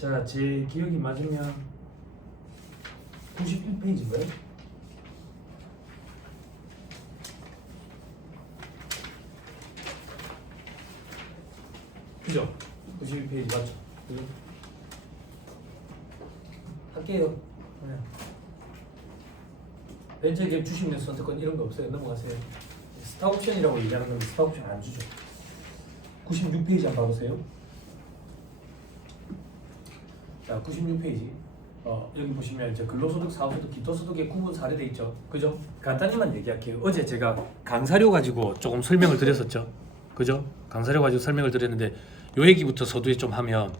자, 제 기억이 맞으면 91페이지인가요? 그죠? 91페이지 맞죠? 그죠? 할게요. 네. 벤처 기업 주식 매수 선택권 이런 거 없어요. 넘어가세요. 스타옵션이라고 얘기하는 건 스타옵션 안 주죠. 96페이지 한번 봐보세요. 자, 96페이지. 여기 보시면 이제 근로소득, 사업소득, 기초소득의 구분 사례돼 있죠. 그죠? 간단히만 얘기할게요. 어제 제가 강사료 가지고 조금 설명을 드렸었죠. 그죠? 강사료 가지고 설명을 드렸는데 요 얘기부터 서두에 좀 하면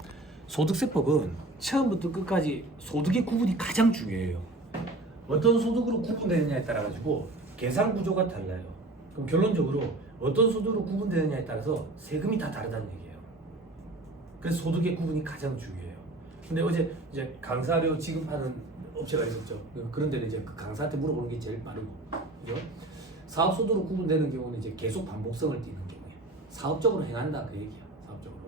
소득세법은 처음부터 끝까지 소득의 구분이 가장 중요해요. 어떤 소득으로 구분되느냐에 따라 가지고 계산 구조가 달라요. 그럼 결론적으로 어떤 소득으로 구분되느냐에 따라서 세금이 다 다르다는 얘기예요. 그래서 소득의 구분이 가장 중요해요. 근데 어제 이제 강사료 지급하는 업체가 있었죠. 그런 데는 이제 그 강사한테 물어보는 게 제일 빠르고, 그죠? 사업소득으로 구분되는 경우는 이제 계속 반복성을 띠는 경우에 사업적으로 행한다 그 얘기야. 사업적으로.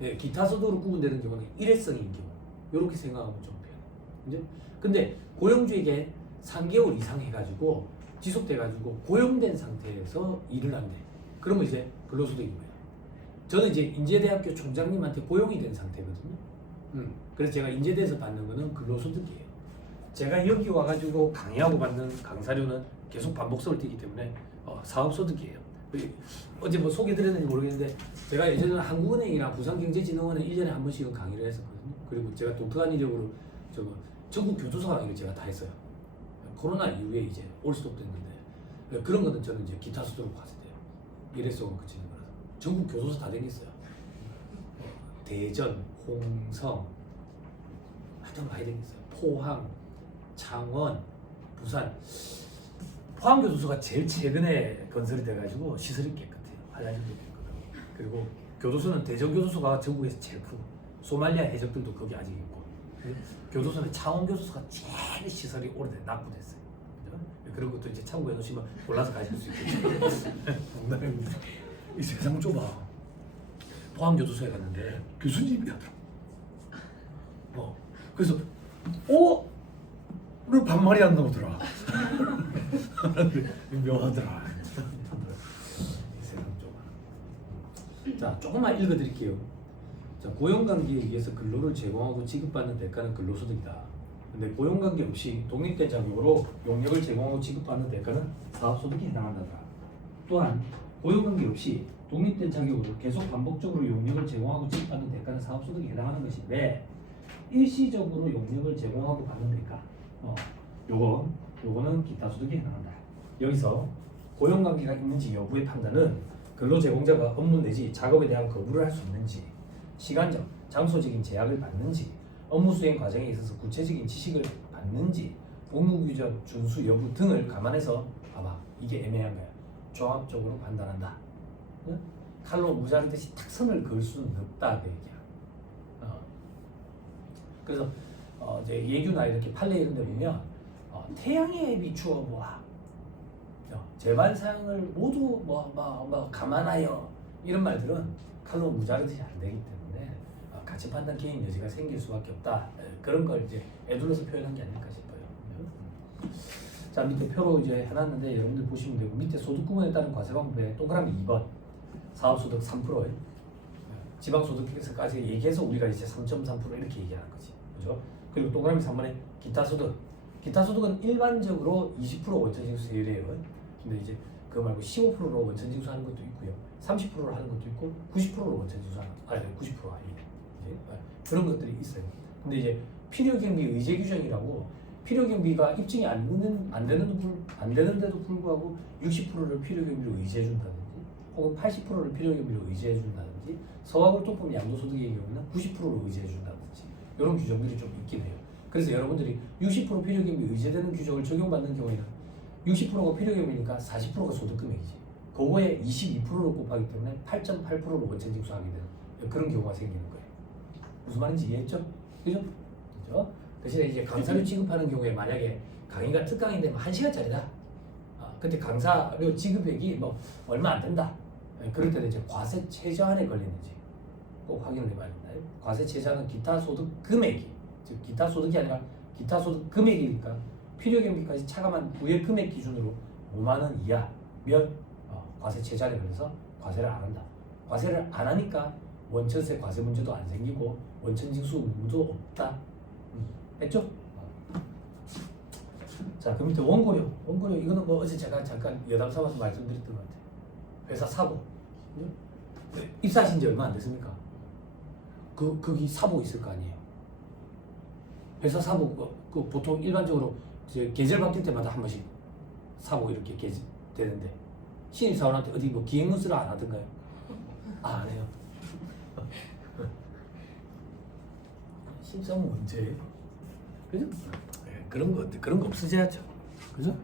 네, 기타 소득으로 구분되는 경우는 일회성인 경우. 이렇게 생각하면 좀 편해. 그죠? 근데 고용주에게 3개월 이상 해가지고 지속돼가지고 고용된 상태에서 일을 한대. 그러면 이제 근로소득인 거예요. 저는 이제 인제대학교 총장님한테 고용이 된 상태거든요. 그래서 제가 인제대에서 받는 거는 근로소득이에요. 제가 여기 와가지고 강의하고 받는 강사료는 계속 반복성을 띠기 때문에 사업소득이에요. 어제 뭐 소개드렸는지 모르겠는데 제가 예전에는 한국은행이랑 부산경제진흥원에 1년에 한 번씩은 강의를 했었거든요. 그리고 제가 독특한 이력으로 전국 교도소 강의를 제가 다 했어요. 코로나 이후에 이제 올 수도 됐는데 그런 거는 저는 이제 기타 수준으로 봤을 때요. 일회성을 그치는 거라서 전국 교도소 다 다녔어요. 대전, 홍성, 하여튼 많이 다녔어요. 포항, 창원, 부산. 포항교도소가 제일 최근에 건설이 돼가지고 시설이 깨끗해요. 화장실도 깨끗하고. 그리고 교도소는 대전교도소가 전국에서 제일 크고 소말리아 해적들도 거기 아직 있고. 교도소는 창원교도소가 제일 시설이 오래돼 낙후됐어요. 그죠? 그런 것도 이제 참고해 놓으시면 골라서 가실 수 있겠죠. 농담입니다. 이 세상 좁아. 포항교도소에 갔는데 교수님이 하더라고. 그래서 를 반말이 안 나오더라. 묘하더라. 세상 좁아. 자, 조금만 읽어드릴게요. 자, 고용관계에 의해서 근로를 제공하고 지급받는 대가는 근로소득이다. 근데 고용관계 없이 독립된 자격으로 용역을 제공하고 지급받는 대가는 사업소득에 해당한다. 또한 고용관계 없이 독립된 자격으로 계속 반복적으로 용역을 제공하고 지급받는 대가는 사업소득에 해당하는 것인데 일시적으로 용역을 제공하고 받는 대가 요거는 기타 소득에 해당한다. 여기서 고용관계가 있는지 여부의 판단은 근로제공자가 업무 내지 작업에 대한 거부를 할 수 있는지, 시간적, 장소적인 제약을 받는지, 업무 수행 과정에 있어서 구체적인 지식을 받는지, 복무규정 준수 여부 등을 감안해서 봐봐. 이게 애매한 거야. 종합적으로 판단한다. 응? 칼로 무자르듯이 탁 선을 그을 수는 없다 그 얘기야. 그래서 이제 예규나 이렇게 판례 이런 데 보면 태양에 비추어 보아, 재반 사항을 모두 뭐 감안하여 이런 말들은 칼로 무자르듯이 안 되기 때문에 가치 판단 개인 여지가 생길 수밖에 없다. 그런 걸 이제 애둘러서 표현한 게 아닐까 싶어요. 자, 밑에 표로 이제 해놨는데 여러분들 보시면 되고, 밑에 소득 구분에 따른 과세 방법에 동그라미 2번 사업소득 3%에 지방소득에서까지 얘기해서 우리가 이제 3.3% 이렇게 얘기하는 거지. 그죠? 그리고 동그라미 3번에 기타소득. 기타소득은 일반적으로 20% 원천징수 세율이에요. 근데 이제 그거 말고 15%로 원천징수 하는 것도 있고요. 30%로 하는 것도 있고 90%로 원천징수 하는 90% 아니에요. 그런 것들이 있어요. 근데 이제 필요경비 의제 규정이라고 필요경비가 입증이 안 되는데도 불구하고 60%를 필요경비로 의제해 준다든지 혹은 80%를 필요경비로 의제해 준다든지 서학월동법 양도소득의 경우는 90%로 의제해 준다든지 이런 규정들이 좀 있긴 해요. 그래서 여러분들이 60% 필요경비 의제되는 규정을 적용받는 경우에는 60%가 필요경비니까 40%가 소득금액이지. 그거에 22%를 곱하기 때문에 8.8%로 원천징수하게 되는 그런 경우가 생기는 거예요. 무슨 말인지 이해했죠? 그죠? 대신에 이제 강사료 지급하는 경우에 만약에 강의가 특강인데 뭐 1시간짜리다. 근데 강사료 지급액이 뭐 얼마 안 된다. 그럴 때는 이제 과세 최저한에 걸리는지 꼭 확인을 해봐야 된다. 과세채자는 기타 소득 금액이, 즉 기타 소득이 아니라 기타 소득 금액이니까 필요경비까지 차감한 후의 금액 기준으로 5만 원 이하면 과세채자를 그래서 과세를 안 한다. 과세를 안 하니까 원천세 과세 문제도 안 생기고 원천징수 의무도 없다. 했죠? 자, 그 밑에 원고료. 원고료 이거는 뭐 어제 제가 잠깐 여담 삼아서 말씀드렸던 것 같아요. 회사 사고. 입사하신 지 얼마 안 됐습니까? 거기 사고 있을 거 아니에요. 회사 사고 보통 일반적으로 이제 계절 바뀔 때마다 한 번씩 사고 이렇게 되는데 신입사원한테 어디 뭐 기획문서를 안 하던가요? 안 해요. 신입사원 언제? 그죠? 네, 그런 거 없으셔야죠. 그죠?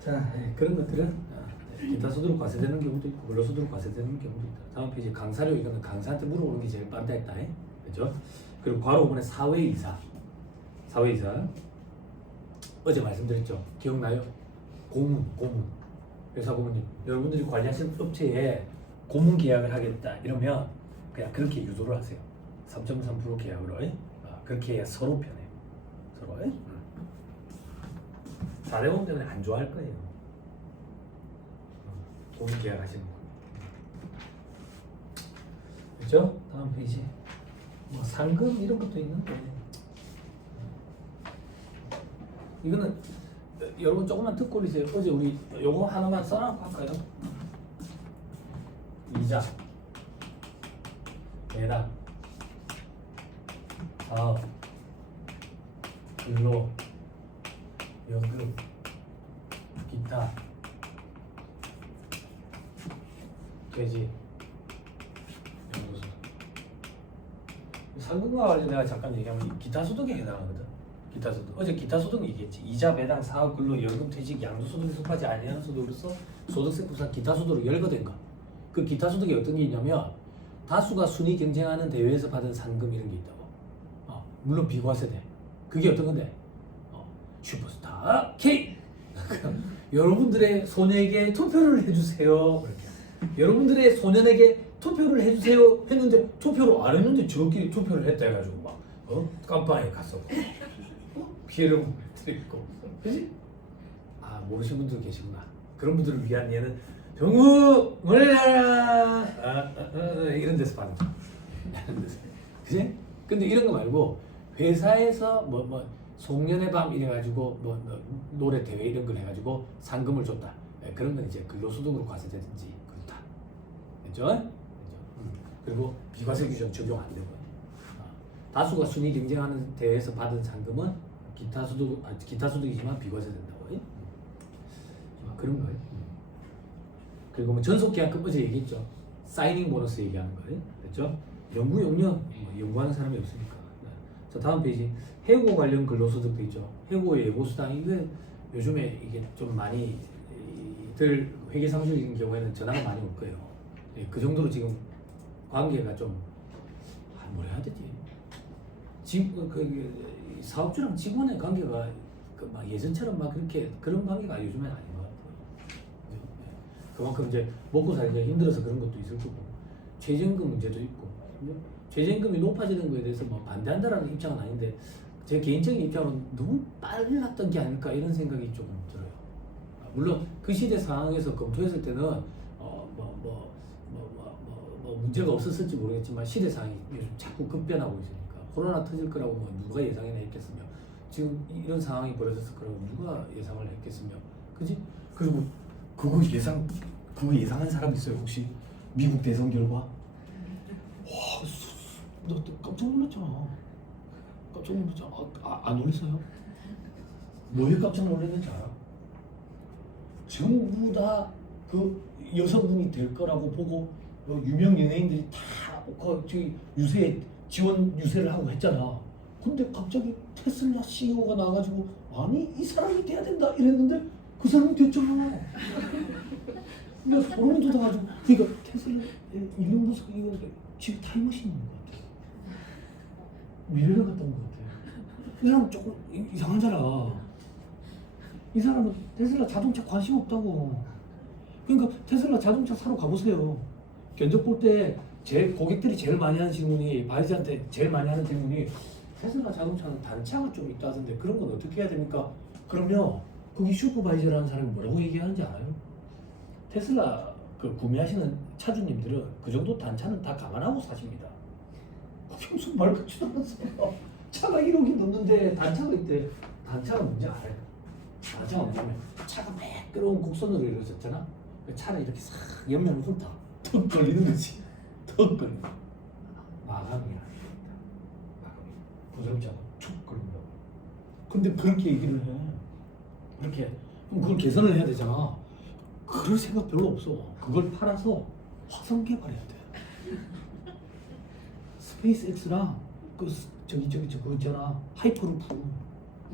자, 그런 것들은 기타 소득으로 과세되는 경우도 있고 근로소득으로 과세되는 경우도 있다. 다음 페이지 강사료. 이거는 강사한테 물어보는 게 제일 빠르다 했다. 그렇죠? 그리고 바로 5번에 사회이사. 어제 말씀드렸죠. 기억나요? 고문. 회사 고문님. 여러분들이 관리하시는 업체에 고문 계약을 하겠다 이러면 그냥 그렇게 유도를 하세요. 3.3% 계약으로. 그렇게 해야 서로 편해요. 서로. 사대보험 때문에 안 좋아할 거예요. 고문 계약하시는 거. 그렇죠? 다음 페이지. 뭐 상금 이런 것도 있는데 이거는 여러분 조금만 듣고 오세요. 어제 우리 요거 하나만 써놓고 할까요? 이자, 배당, 사업, 근로, 연금, 기타, 퇴직, 연구소. 상금과 관련 내가 잠깐 얘기하면 기타 소득에 해당하거든. 기타 소득. 어제 기타 소득 얘기했지. 이자, 배당, 사업, 근로, 연금, 퇴직, 양도소득에 속하지 아니하는 소득으로서 소득세 부산 기타 소득으로 열거된 거. 그 기타 소득이 어떤 게 있냐면 다수가 순위 경쟁하는 대회에서 받은 상금 이런 게 있다고. 물론 비과세돼. 그게 어떤 건데? 슈퍼스타 K. 여러분들의 소녀에게 투표를 해주세요. 여러분들의 소년에게 투표를 해주세요 했는데 투표를 안 했는데 저끼리 투표를 했다 해가지고 막 깜빵에 갔어. 피해를 드리고, 그지? 모르시는 분들 계시구나. 그런 분들을 위한 예는 정우 몰라 이런 데서 받는 거. 이런 데서. 그지? 근데 이런 거 말고 회사에서 뭐 송년회 밤 이래가지고 뭐 노래 대회 이런 걸 해가지고 상금을 줬다. 그런 건 이제 근로소득으로 과세되든지 그렇다. 그죠? 그리고 비과세 규정 적용 안 되고. 다수가 순위 경쟁하는 대회에서 받은 상금은 기타 소득이지만 비과세 된다고. 그런 거예요. 그리고 뭐 전속계약금 어제 얘기했죠. 사이닝 보너스 얘기하는 거예요. 됐죠? 연구 용역 연구하는 사람이 없으니까. 자, 다음 페이지. 해고 관련 근로소득도 있죠. 해고의 예고수당. 이게 요즘에 이게 좀 많이 들 회계상식인 경우에는 전화가 많이 올 거예요. 그 정도로 지금 관계가 좀 뭘 해야 되지? 지금 사업주랑 직원의 관계가 막 예전처럼 막 그렇게 그런 관계가 요즘엔 아닌 것 같아요. 그만큼 이제 먹고 살기가 힘들어서 그런 것도 있을 거고 최저임금 문제도 있고 최저임금이 높아지는 거에 대해서 뭐 반대한다라는 입장은 아닌데 제 개인적인 입장으로는 너무 빨랐던 게 아닐까 이런 생각이 조금 들어요. 물론 그 시대 상황에서 검토했을 때는 문제가 없었을지 모르겠지만 시대 상황이 요즘 자꾸 급변하고 있으니까 코로나 터질 거라고 뭐 누가 예상이나 했겠으며 지금 이런 상황이 벌어졌을 거라고 누가 예상을 했겠으며 그지? 그리고 그거 예상한 사람 있어요 혹시? 미국 대선 결과? 와, 너 깜짝 놀랐잖아. 깜짝 놀랐잖아. 안 놀랐어요? 뭐에 깜짝 놀랐는지 알아? 전부 다 그 여성분이 될 거라고 보고 유명 연예인들이 다 저기 지원 유세를 하고 했잖아. 근데 갑자기 테슬라 CEO가 나와가지고 아니 이 사람이 돼야 된다 이랬는데 그 사람이 됐잖아. 나 소름 돋아가지고 그러니까 테슬라 일론 머스크 이거 지금 타임머신인 것 같아. 미래를 갔다 온 것 같아. 이 사람 조금 이상하잖아. 이 사람은 테슬라 자동차 관심 없다고. 그러니까 테슬라 자동차 사러 가보세요. 견적 볼 때 제 고객들이 제일 많이 하는 질문이, 바이즈한테 제일 많이 하는 질문이, 테슬라 자동차는 단차가 좀 있다 하던데 그런 건 어떻게 해야 됩니까? 그러면 거기 슈퍼바이저라는 사람이 뭐라고 얘기하는지 알아요? 테슬라 그 구매하시는 차주님들은 그 정도 단차는 다 감안하고 사십니다. 그게 무슨 말 같지도 않았어요. 차가 1억이 넘는데 단차가 있대. 단차가 뭔지 알아요? 단차가 뭐냐면 차가 매끄러운 곡선으로 이루어졌잖아. 차를 이렇게 싹 옆면을 훑다. 턱 걸리는 거지. 턱 걸리는 거. 마감이야. 마감이. 부정자가 툭 걸린다고. 근데 그렇게 얘기를 해. 그렇게. 그럼 그걸 개선을 해야 되잖아. 그럴 생각 별로 없어. 그걸 팔아서 화성 개발해야 돼. 스페이스X랑 저기 그거 있잖아. 하이퍼루프.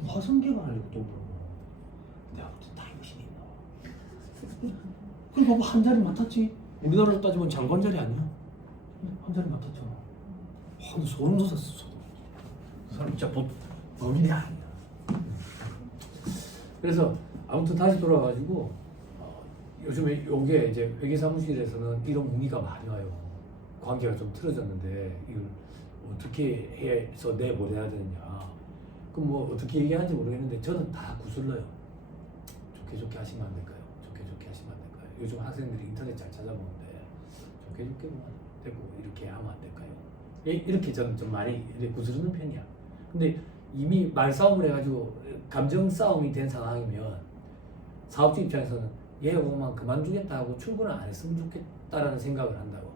화성 개발하려고 돈 벌고. 근데 아무튼 타임머신이 있나. 그리고 뭐 한 자리 맡았지. 우리나라로 따지면 장관 자리 아니야? 한 자리 맡았잖아. 와, 소름 돋았어. 그 사람 진짜 범인이 아니야. 그래서 아무튼 다시 돌아가지고 요즘에 요게 이제 회계사무실에서는 이런 문의가 많이 와요. 관계가 좀 틀어졌는데 이걸 어떻게 해서 내보내야 되느냐. 그럼 뭐 어떻게 얘기하는지 모르겠는데 저는 다 구슬러요. 좋게 하시면 안 될까요? 좋게 하시면 안 될까요? 요즘 학생들이 인터넷 잘 찾아보는데 좋게만 되고 이렇게 하면 안 될까요? 이렇게 저는 좀 많이 구스르는 편이야. 근데 이미 말싸움을 해가지고 감정 싸움이 된 상황이면 사업주 입장에서는 얘 오만 그만두겠다 하고 출근을 안 했으면 좋겠다라는 생각을 한다고.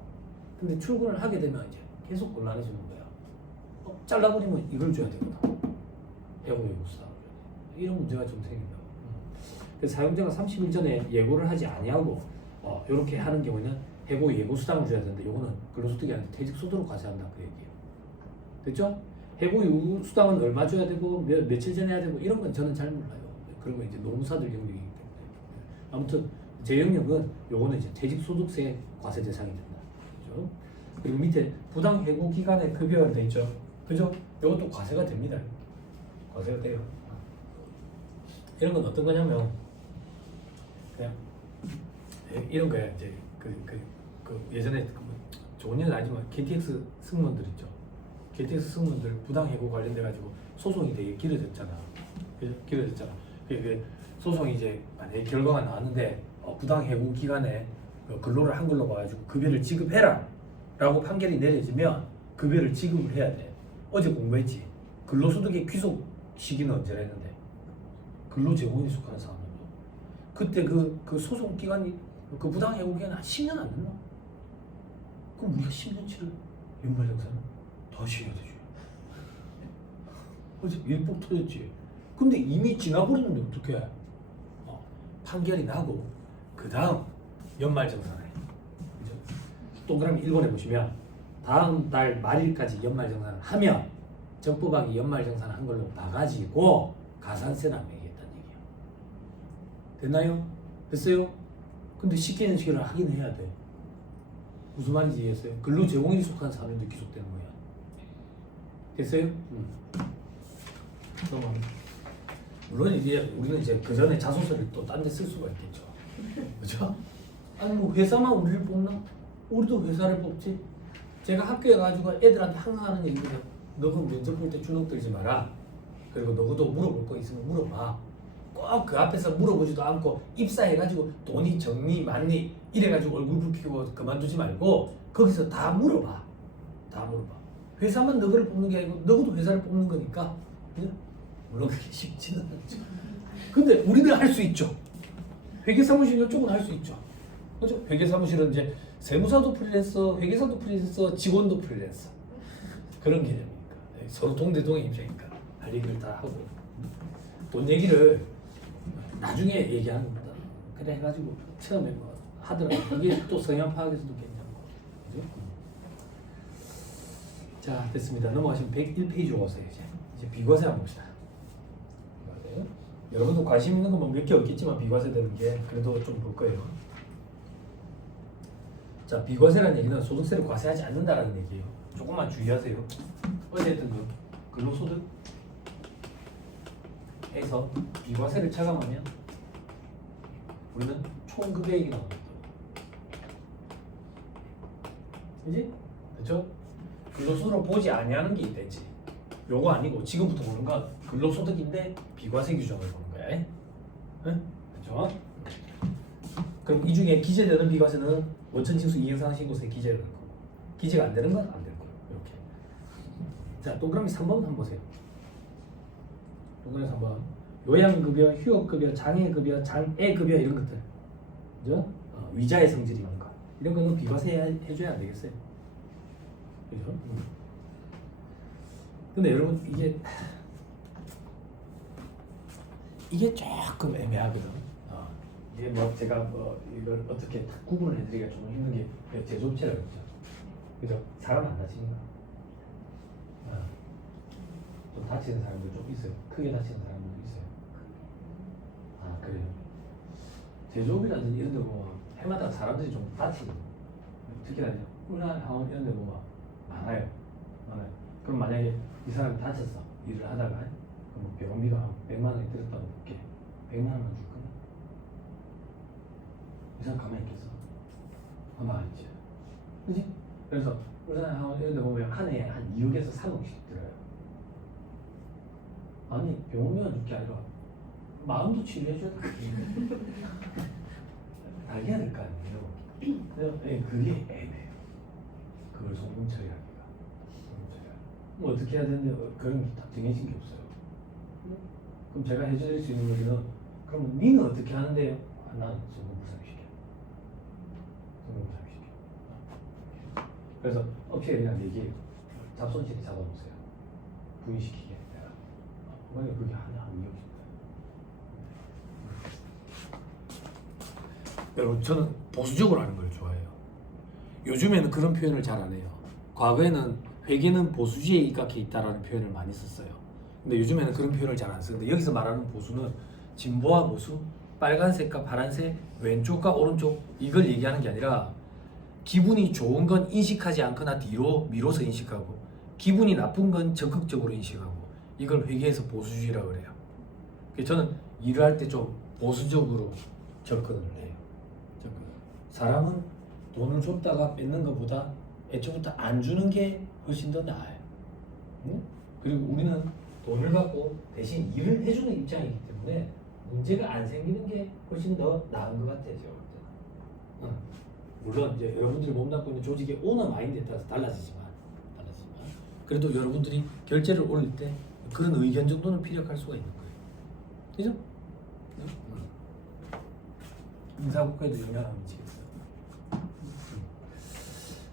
근데 출근을 하게 되면 이제 계속 곤란해지는 거야. 잘라버리면 이걸 줘야 되거든. 해고예고수당. 이런 문제가 좀 생긴다고. 그래서 사용자가 30일 전에 예고를 하지 아니하고 이렇게 하는 경우에는 해고 예고수당을 줘야 되는데 이거는 근로소득이 아니라 퇴직소득으로 과세한다 그 얘기예요. 됐죠? 해고 예고수당은 얼마 줘야 되고 며칠 전에 해야 되고 이런 건 저는 잘 몰라요. 그런 건 이제 노무사들 영역이기 때문에. 아무튼 제 영역은 요거는 이제 퇴직소득세 과세 대상이 된다. 그죠? 그리고 밑에 부당 해고 기간에 급여가 돼 있죠. 그죠? 요것도 과세가 됩니다. 과세가 돼요. 이런 건 어떤 거냐면 그냥 이런 거야. 이제 그 예전에 좋은 일은 아니지만 KTX 승무원들 있죠. KTX 승무원들 부당 해고 관련돼 가지고 소송이 되게 길어졌잖아. 길어졌잖아. 그 소송이 이제 만약에 결과가 나왔는데 부당 해고 기간에 근로를 한글로 봐가지고 급여를 지급해라 라고 판결이 내려지면 급여를 지급을 해야 돼. 어제 공부했지. 근로소득의 귀속 시기는 언제라 했는데 근로제공에 속하는 사람들도 그때 그 소송 기간이 그 부당 해고 기간이 한 10년 안 됐나? 그럼 우리가 10년치를 연말정산을 다시 해야 되지. 어제 일법 터졌지. 근데 이미 지나버렸는데 어떻게 해? 판결이 나고 그 다음 연말정산을 해. 그죠? 동그라미 1번에 보시면 다음 달 말일까지 연말정산을 하면 정법하게 연말정산을 한 걸로 봐가지고 가산세는 안 매기겠다는 얘기야. 됐나요? 됐어요? 근데 시키는 시기를 하긴 해야 돼. 무슨 말인지 이해했어요? 근로제공에 속한 사람들도 기속되는 거야. 됐어요? 물론 이제 우리는 이제 그 전에 자소서를 또 딴 데 쓸 수가 있겠죠. 그죠? 아니 뭐 회사만 우리를 뽑나? 우리도 회사를 뽑지. 제가 학교에 가지고 애들한테 항상 하는 얘기거든. 너그 면접 볼 때 주눅 들지 마라. 그리고 너도 물어볼 거 있으면 물어봐. 꼭 그 앞에서 물어보지도 않고 입사해가지고 돈이 적니 많니 이래가지고 얼굴 붉히고 그만두지 말고 거기서 다 물어봐. 다 물어봐. 회사만 너를 뽑는 게 아니고 너도 회사를 뽑는 거니까. 그냥? 물론 그게 쉽지는 않죠. 근데 우리는 할 수 있죠. 회계사무실 이쪽은 할 수 있죠. 그렇죠? 회계사무실은 이제 세무사도 프리랜서, 회계사도 프리랜서, 직원도 프리랜서. 그런 개념이니까. 서로 동대동의 입장이니까 할 얘기를 다 하고 돈 얘기를 나중에 얘기하는 겁니다. 그래 해가지고 처음에 뭐 하더라고. 이게 또 성향 파악에서도 괜찮고. 그죠? 자, 됐습니다. 넘어가시면 101페이지로 오세요. 이제 비과세 한번 봅시다. 비과세. 여러분도 관심 있는 건 뭐 몇 개 없겠지만 비과세 되는 게 그래도 좀 볼 거예요. 자, 비과세라는 얘기는 소득세를 과세하지 않는다라는 얘기예요. 조금만 주의하세요. 어제 했던 거 근로소득 해서 비과세를 차감하면 우리는 총급여액이 나옵니다. 그지? 그렇죠? 근로소득을 보지 아니하는 게 있댔지. 요거 아니고 지금부터 보는 건 근로소득인데 비과세 규정을 보는 거야. 응? 그렇죠? 그럼 이 중에 기재되는 비과세는 원천징수 이행상신고세 기재가 될 거고 기재가 안 되는 건 안 될 거예요. 이렇게. 자, 동그라미 3번 한번 보세요. 동그라미 3번. 요양급여, 휴업급여, 장애급여, 장애급여 이런 것들. 그죠? 위자의 성질이니까 이런 거는 비과세 해줘야 안 되겠어요. 그죠? 근데 여러분 이게 조금 애매하거든. 이게 뭐 제가 뭐 이걸 어떻게 딱 구분을 해드리기가 좀 힘든 게 제조업체라고 했죠. 그죠? 사람 안 다치는 거. 좀 다치는 사람들 좀 있어요. 크게 다치는 사람들도 있어요. 아, 그래요? 제조업이라든지 이런 데 보면 해마다 사람들이 좀 다치는 거. 특히나 이제 훈련 하원 이런 데 보면 많아요. 그럼 만약에 이 사람이 다쳤어. 일을 하다가 그럼 병원비가 한 100만 원이 들었다고 볼게. 100만 원만 줄 거냐? 이 사람 가만히 있겠어? 아마 아니지. 그지? 그래서 훈련 하원 이런 데 보면 한 해에 한 2억에서 3억씩 들어요. 아니 병원비만 줄 게 아니라 마음도 치료해줘야 돼. 알게 될 거 아니에요. 그게 애매해요. 그걸 송금 처리하기가. 뭐 어떻게 해야 되는데 그런 게 다 정해진 게 없어요. 그럼 제가 해줄 수 있는 거는 그럼 니는 어떻게 하는데요? 나는 송금 부상시켜. 송금 부상시켜. 그래서 업체에 그냥 얘기해요. 잡손실에 잡아보세요. 부인시키게. 만약에 그게 한 2억씩. 여러분 저는 보수적으로 하는 걸 좋아해요. 요즘에는 그런 표현을 잘 안 해요. 과거에는 회계는 보수주의에 입각해 있다라는 표현을 많이 썼어요. 근데 요즘에는 그런 표현을 잘 안 쓰는데 여기서 말하는 보수는 진보와 보수, 빨간색과 파란색, 왼쪽과 오른쪽 이걸 얘기하는 게 아니라 기분이 좋은 건 인식하지 않거나 뒤로 미뤄서 인식하고 기분이 나쁜 건 적극적으로 인식하고 이걸 회계에서 보수주의라고 그래요. 그래서 저는 일을 할 때 좀 보수적으로 접근을 해요. 사람은 돈을 줬다가 뺏는 것보다 애초부터 안 주는 게 훨씬 더 나아요. 응? 그리고 우리는 돈을 갖고 대신 일을 해주는 입장이기 때문에 문제가 안 생기는 게 훨씬 더 나은 것 같아요. 제가 볼 때는. 응. 물론 이제 여러분들이 몸담고 있는 조직의 오너 마인드에 따라서 달라지지만 그래도 여러분들이 결제를 올릴 때 그런 의견 정도는 피력할 수가 있는 거예요. 그죠? 인사국가에도 영향을 미치겠어요.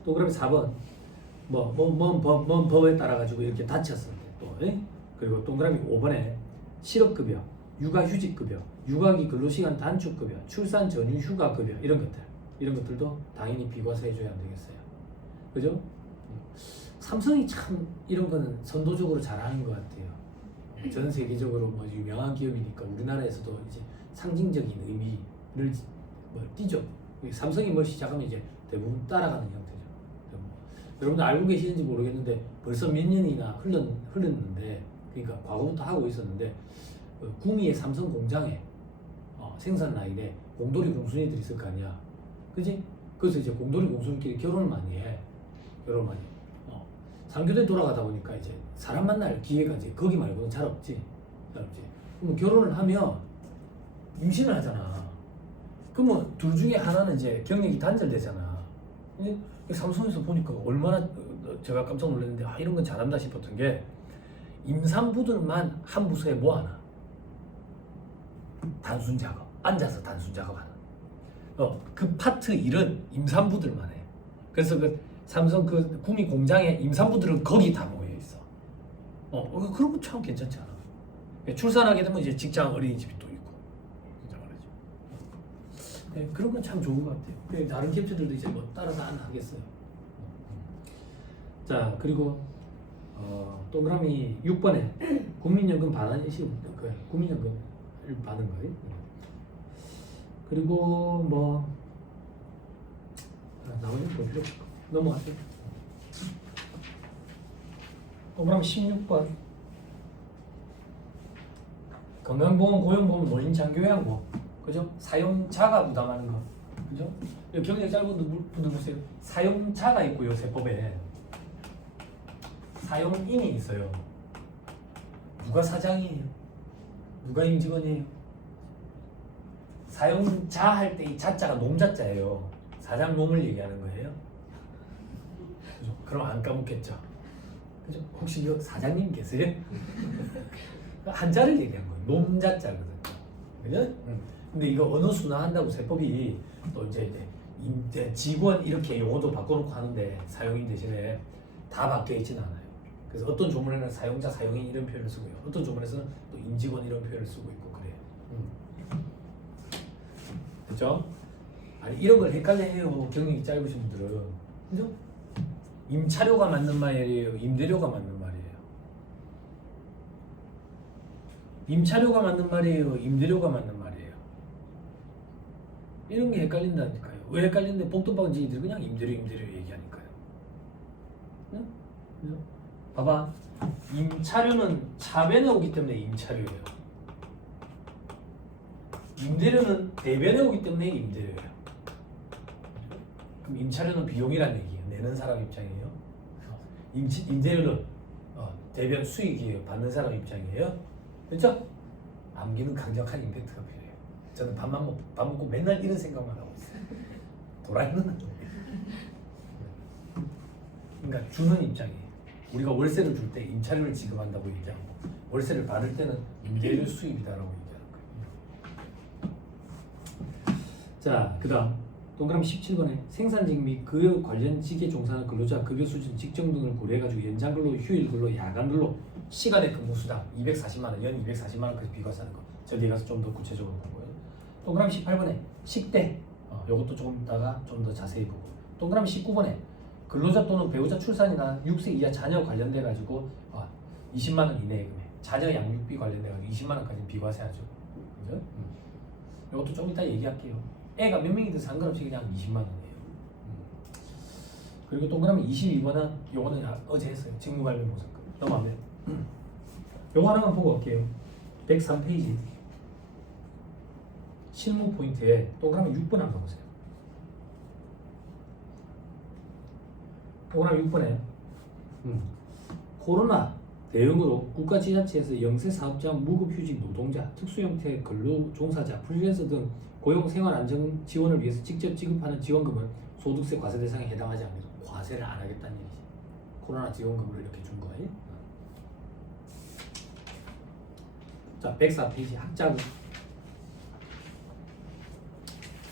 또 그러면 4번 뭔 법에 따라 가지고 이렇게 다쳤을 때 또 그리고 동그라미 5번에 실업급여, 육아휴직급여, 육아기 근로시간 단축급여, 출산 전후 휴가급여 이런 것들도 당연히 비과세 해줘야 안 되겠어요. 그죠? 삼성이 참 이런 거는 선도적으로 잘하는 것 같아요. 전 세계적으로 뭐 유명한 기업이니까 우리나라에서도 이제 상징적인 의미를 뭐 띠죠. 삼성이 뭘 시작하면 이제 대부분 따라가는 형태죠. 여러분들 알고 계시는지 모르겠는데 벌써 몇 년이나 흘렀는데 그러니까 과거부터 하고 있었는데 구미의 삼성 공장에 생산 라인에 공돌이 공순이들이 있을 거 아니야. 그지? 그래서 이제 공돌이 공순이끼리 결혼을 많이 해. 상교대 돌아가다 보니까 이제 사람 만날 기회가 이제 거기 말고는 잘 없지. 그럼 결혼을 하면 임신을 하잖아. 그러면 둘 중에 하나는 이제 경력이 단절되잖아. 삼성에서 보니까 얼마나 제가 깜짝 놀랐는데 이런 건 잘한다 싶었던 게 임산부들만 한 부서에 모아놔. 단순 작업, 앉아서 단순 작업하는. 그 파트 일은 임산부들만 해. 그래서 그 삼성 그 구미 공장에 임산부들은 거기 다 모여 있어. 그런 거 참 괜찮지 않아? 출산하게 되면 이제 직장 어린이집이 또 있고, 진짜 말이죠. 네, 그런 건 참 좋은 것 같아요. 다른 기업체들도 이제 뭐 따라서 안 하겠어요. 자, 그리고 동그라미 6번에 국민연금 반환이시 국민연금을 받는 거예요. 그리고 뭐 나머지는 더 필요 없고 넘어가세요. 동그라미 16번 건강보험, 고용보험, 노인장교양보험, 그죠? 사용자가 부담하는 거, 그죠? 여기 경력 짧은 분들 보세요. 사용자가 있고요, 세법에 사용인이 있어요. 누가 사장이에요? 누가 임직원이에요? 사용자 할 때 이 자자가 놈자자예요. 사장 놈을 얘기하는 거예요. 그죠? 그럼 안 까먹겠죠? 그죠? 혹시 여 사장님 계세요? 한자를 얘기한 거예요. 놈자자거든요. 그죠? 근데 이거 언어 순화한다고 세법이 또 이제 직원 이렇게 용어도 바꿔놓고 하는데 사용인 대신에 다 바뀌어 있지는 않아요. 그래서 어떤 조문에는 사용자, 사용인 이런 표현을 쓰고요. 어떤 조문에서는 또 임직원 이런 표현을 쓰고 있고 그래요. 그죠? 아니 이런 걸 헷갈려해요. 경력이 짧으신 분들은. 그죠? 임차료가 맞는 말이에요? 임대료가 맞는 말이에요? 임차료가 맞는 말이에요? 임대료가 맞는 말이에요? 이런 게 헷갈린다니까요. 왜 헷갈리는데 복도방지들이 그냥 임대료 얘기하니까요. 응? 그죠? 봐봐. 임차료는 차변에 오기 때문에 임차료예요. 임대료는 대변에 오기 때문에 임대료예요. 그럼 임차료는 비용이란 얘기예요. 내는 사람 입장이에요. 임대료는 대변 수익이에요. 받는 사람 입장이에요. 그렇죠? 암기는 강력한 임팩트가 필요해요. 저는 밥 먹고 맨날 이런 생각만 하고 있어요. 돌아있는 거예요. 그러니까 주는 입장이에요. 우리가 월세를 줄 때 임차료를 지급한다고 얘기하고 월세를 받을 때는 임대료 수입이다라고 얘기하는 거예요. 자, 그다음 동그라미 17번에 생산직 및 그 관련 직에 종사하는 근로자 급여 수준, 직종 등을 고려해가지고 연장 근로, 휴일 근로, 야간 근로, 시간의 근무 수당 240만 원, 연 240만 원까지 비과세하는 거. 저 뒤에 가서 좀 더 구체적으로 볼 거예요. 동그라미 18번에 식대, 이것도 조금 이따가 좀 더 자세히 보고. 동그라미 19번에 근로자 또는 배우자 출산이나 6세 이하 자녀 관련돼 가지고 20만 원 이내의 금액, 자녀 양육비 관련돼 가지고 20만 원까지 비과세하죠. 그죠? 이것도 좀 이따 얘기할게요. 애가 몇 명이든 상관없이 그냥 20만 원이에요. 그리고 동그라미 22번은 요거는 어제 했어요. 직무관리 모습. 넘어가면 요거 하나만 보고 갈게요. 103페이지 실무 포인트에 동그라미 6번 한번 보세요. 동그라미 6번에 코로나 대응으로 국가지자체에서 영세 사업자, 무급휴직 노동자, 특수형태 근로 종사자, 프리랜서 등 고용 생활 안정 지원을 위해서 직접 지급하는 지원금은 소득세 과세 대상에 해당하지 않습니다. 과세를 안 하겠다는 얘기지. 코로나 지원금을 이렇게 준 거예요. 자, 104페이지 학자금.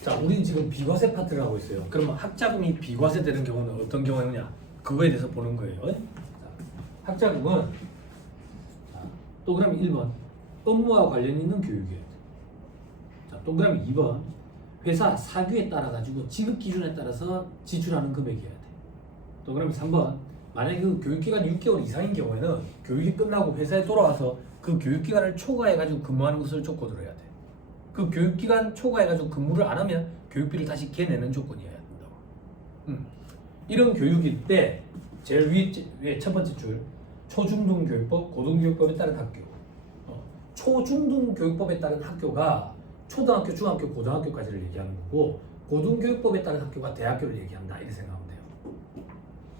자, 우리는 지금 비과세 파트를 하고 있어요. 그러면 학자금이 비과세 되는 경우는 어떤 경우냐? 그거에 대해서 보는 거예요. 자, 학자금은 동그라미 1번 업무와 관련 있는 교육이에요. 자, 동그라미 2번 회사 사규에 따라 가지고 지급 기준에 따라서 지출하는 금액이어야 돼. 동그라미 3번 만약에 그 교육기간 6개월 이상인 경우에는 교육이 끝나고 회사에 돌아와서 그 교육기간을 초과해 가지고 근무하는 것을 조건으로 해야 돼. 그 교육기간 초과해 가지고 근무를 안 하면 교육비를 다시 개내는 조건이어야 된다고. 이런 교육일 때 제일 위에 첫 번째 줄 초중등교육법, 고등교육법에 따른 학교. 초중등교육법에 따른 학교가 초등학교, 중학교, 고등학교까지를 얘기하는 거고 고등교육법에 따른 학교가 대학교를 얘기한다 이렇게 생각하면 돼요.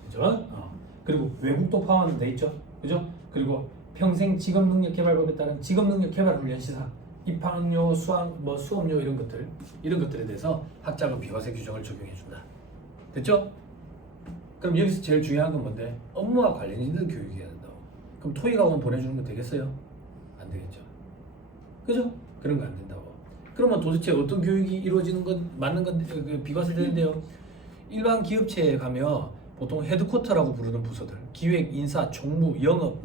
그죠? 그리고 외국도 포함하면 돼 있죠. 그죠? 그리고 평생 직업능력개발법에 따른 직업능력개발훈련 시사, 입학료, 수업료 이런 것들에 대해서 학자금 비과세 규정을 적용해 준다. 됐죠? 그럼 여기서 제일 중요한 건 뭔데? 업무와 관련 있는 교육이어야 된다고. 그럼 토익학원 보내주는 거 되겠어요? 안 되겠죠. 그죠? 그런 거 안 된다고. 그러면 도대체 어떤 교육이 이루어지는 건 맞는 건 비과세 되는데요. 일반 기업체에 가면 보통 헤드쿼터라고 부르는 부서들, 기획, 인사, 총무, 영업,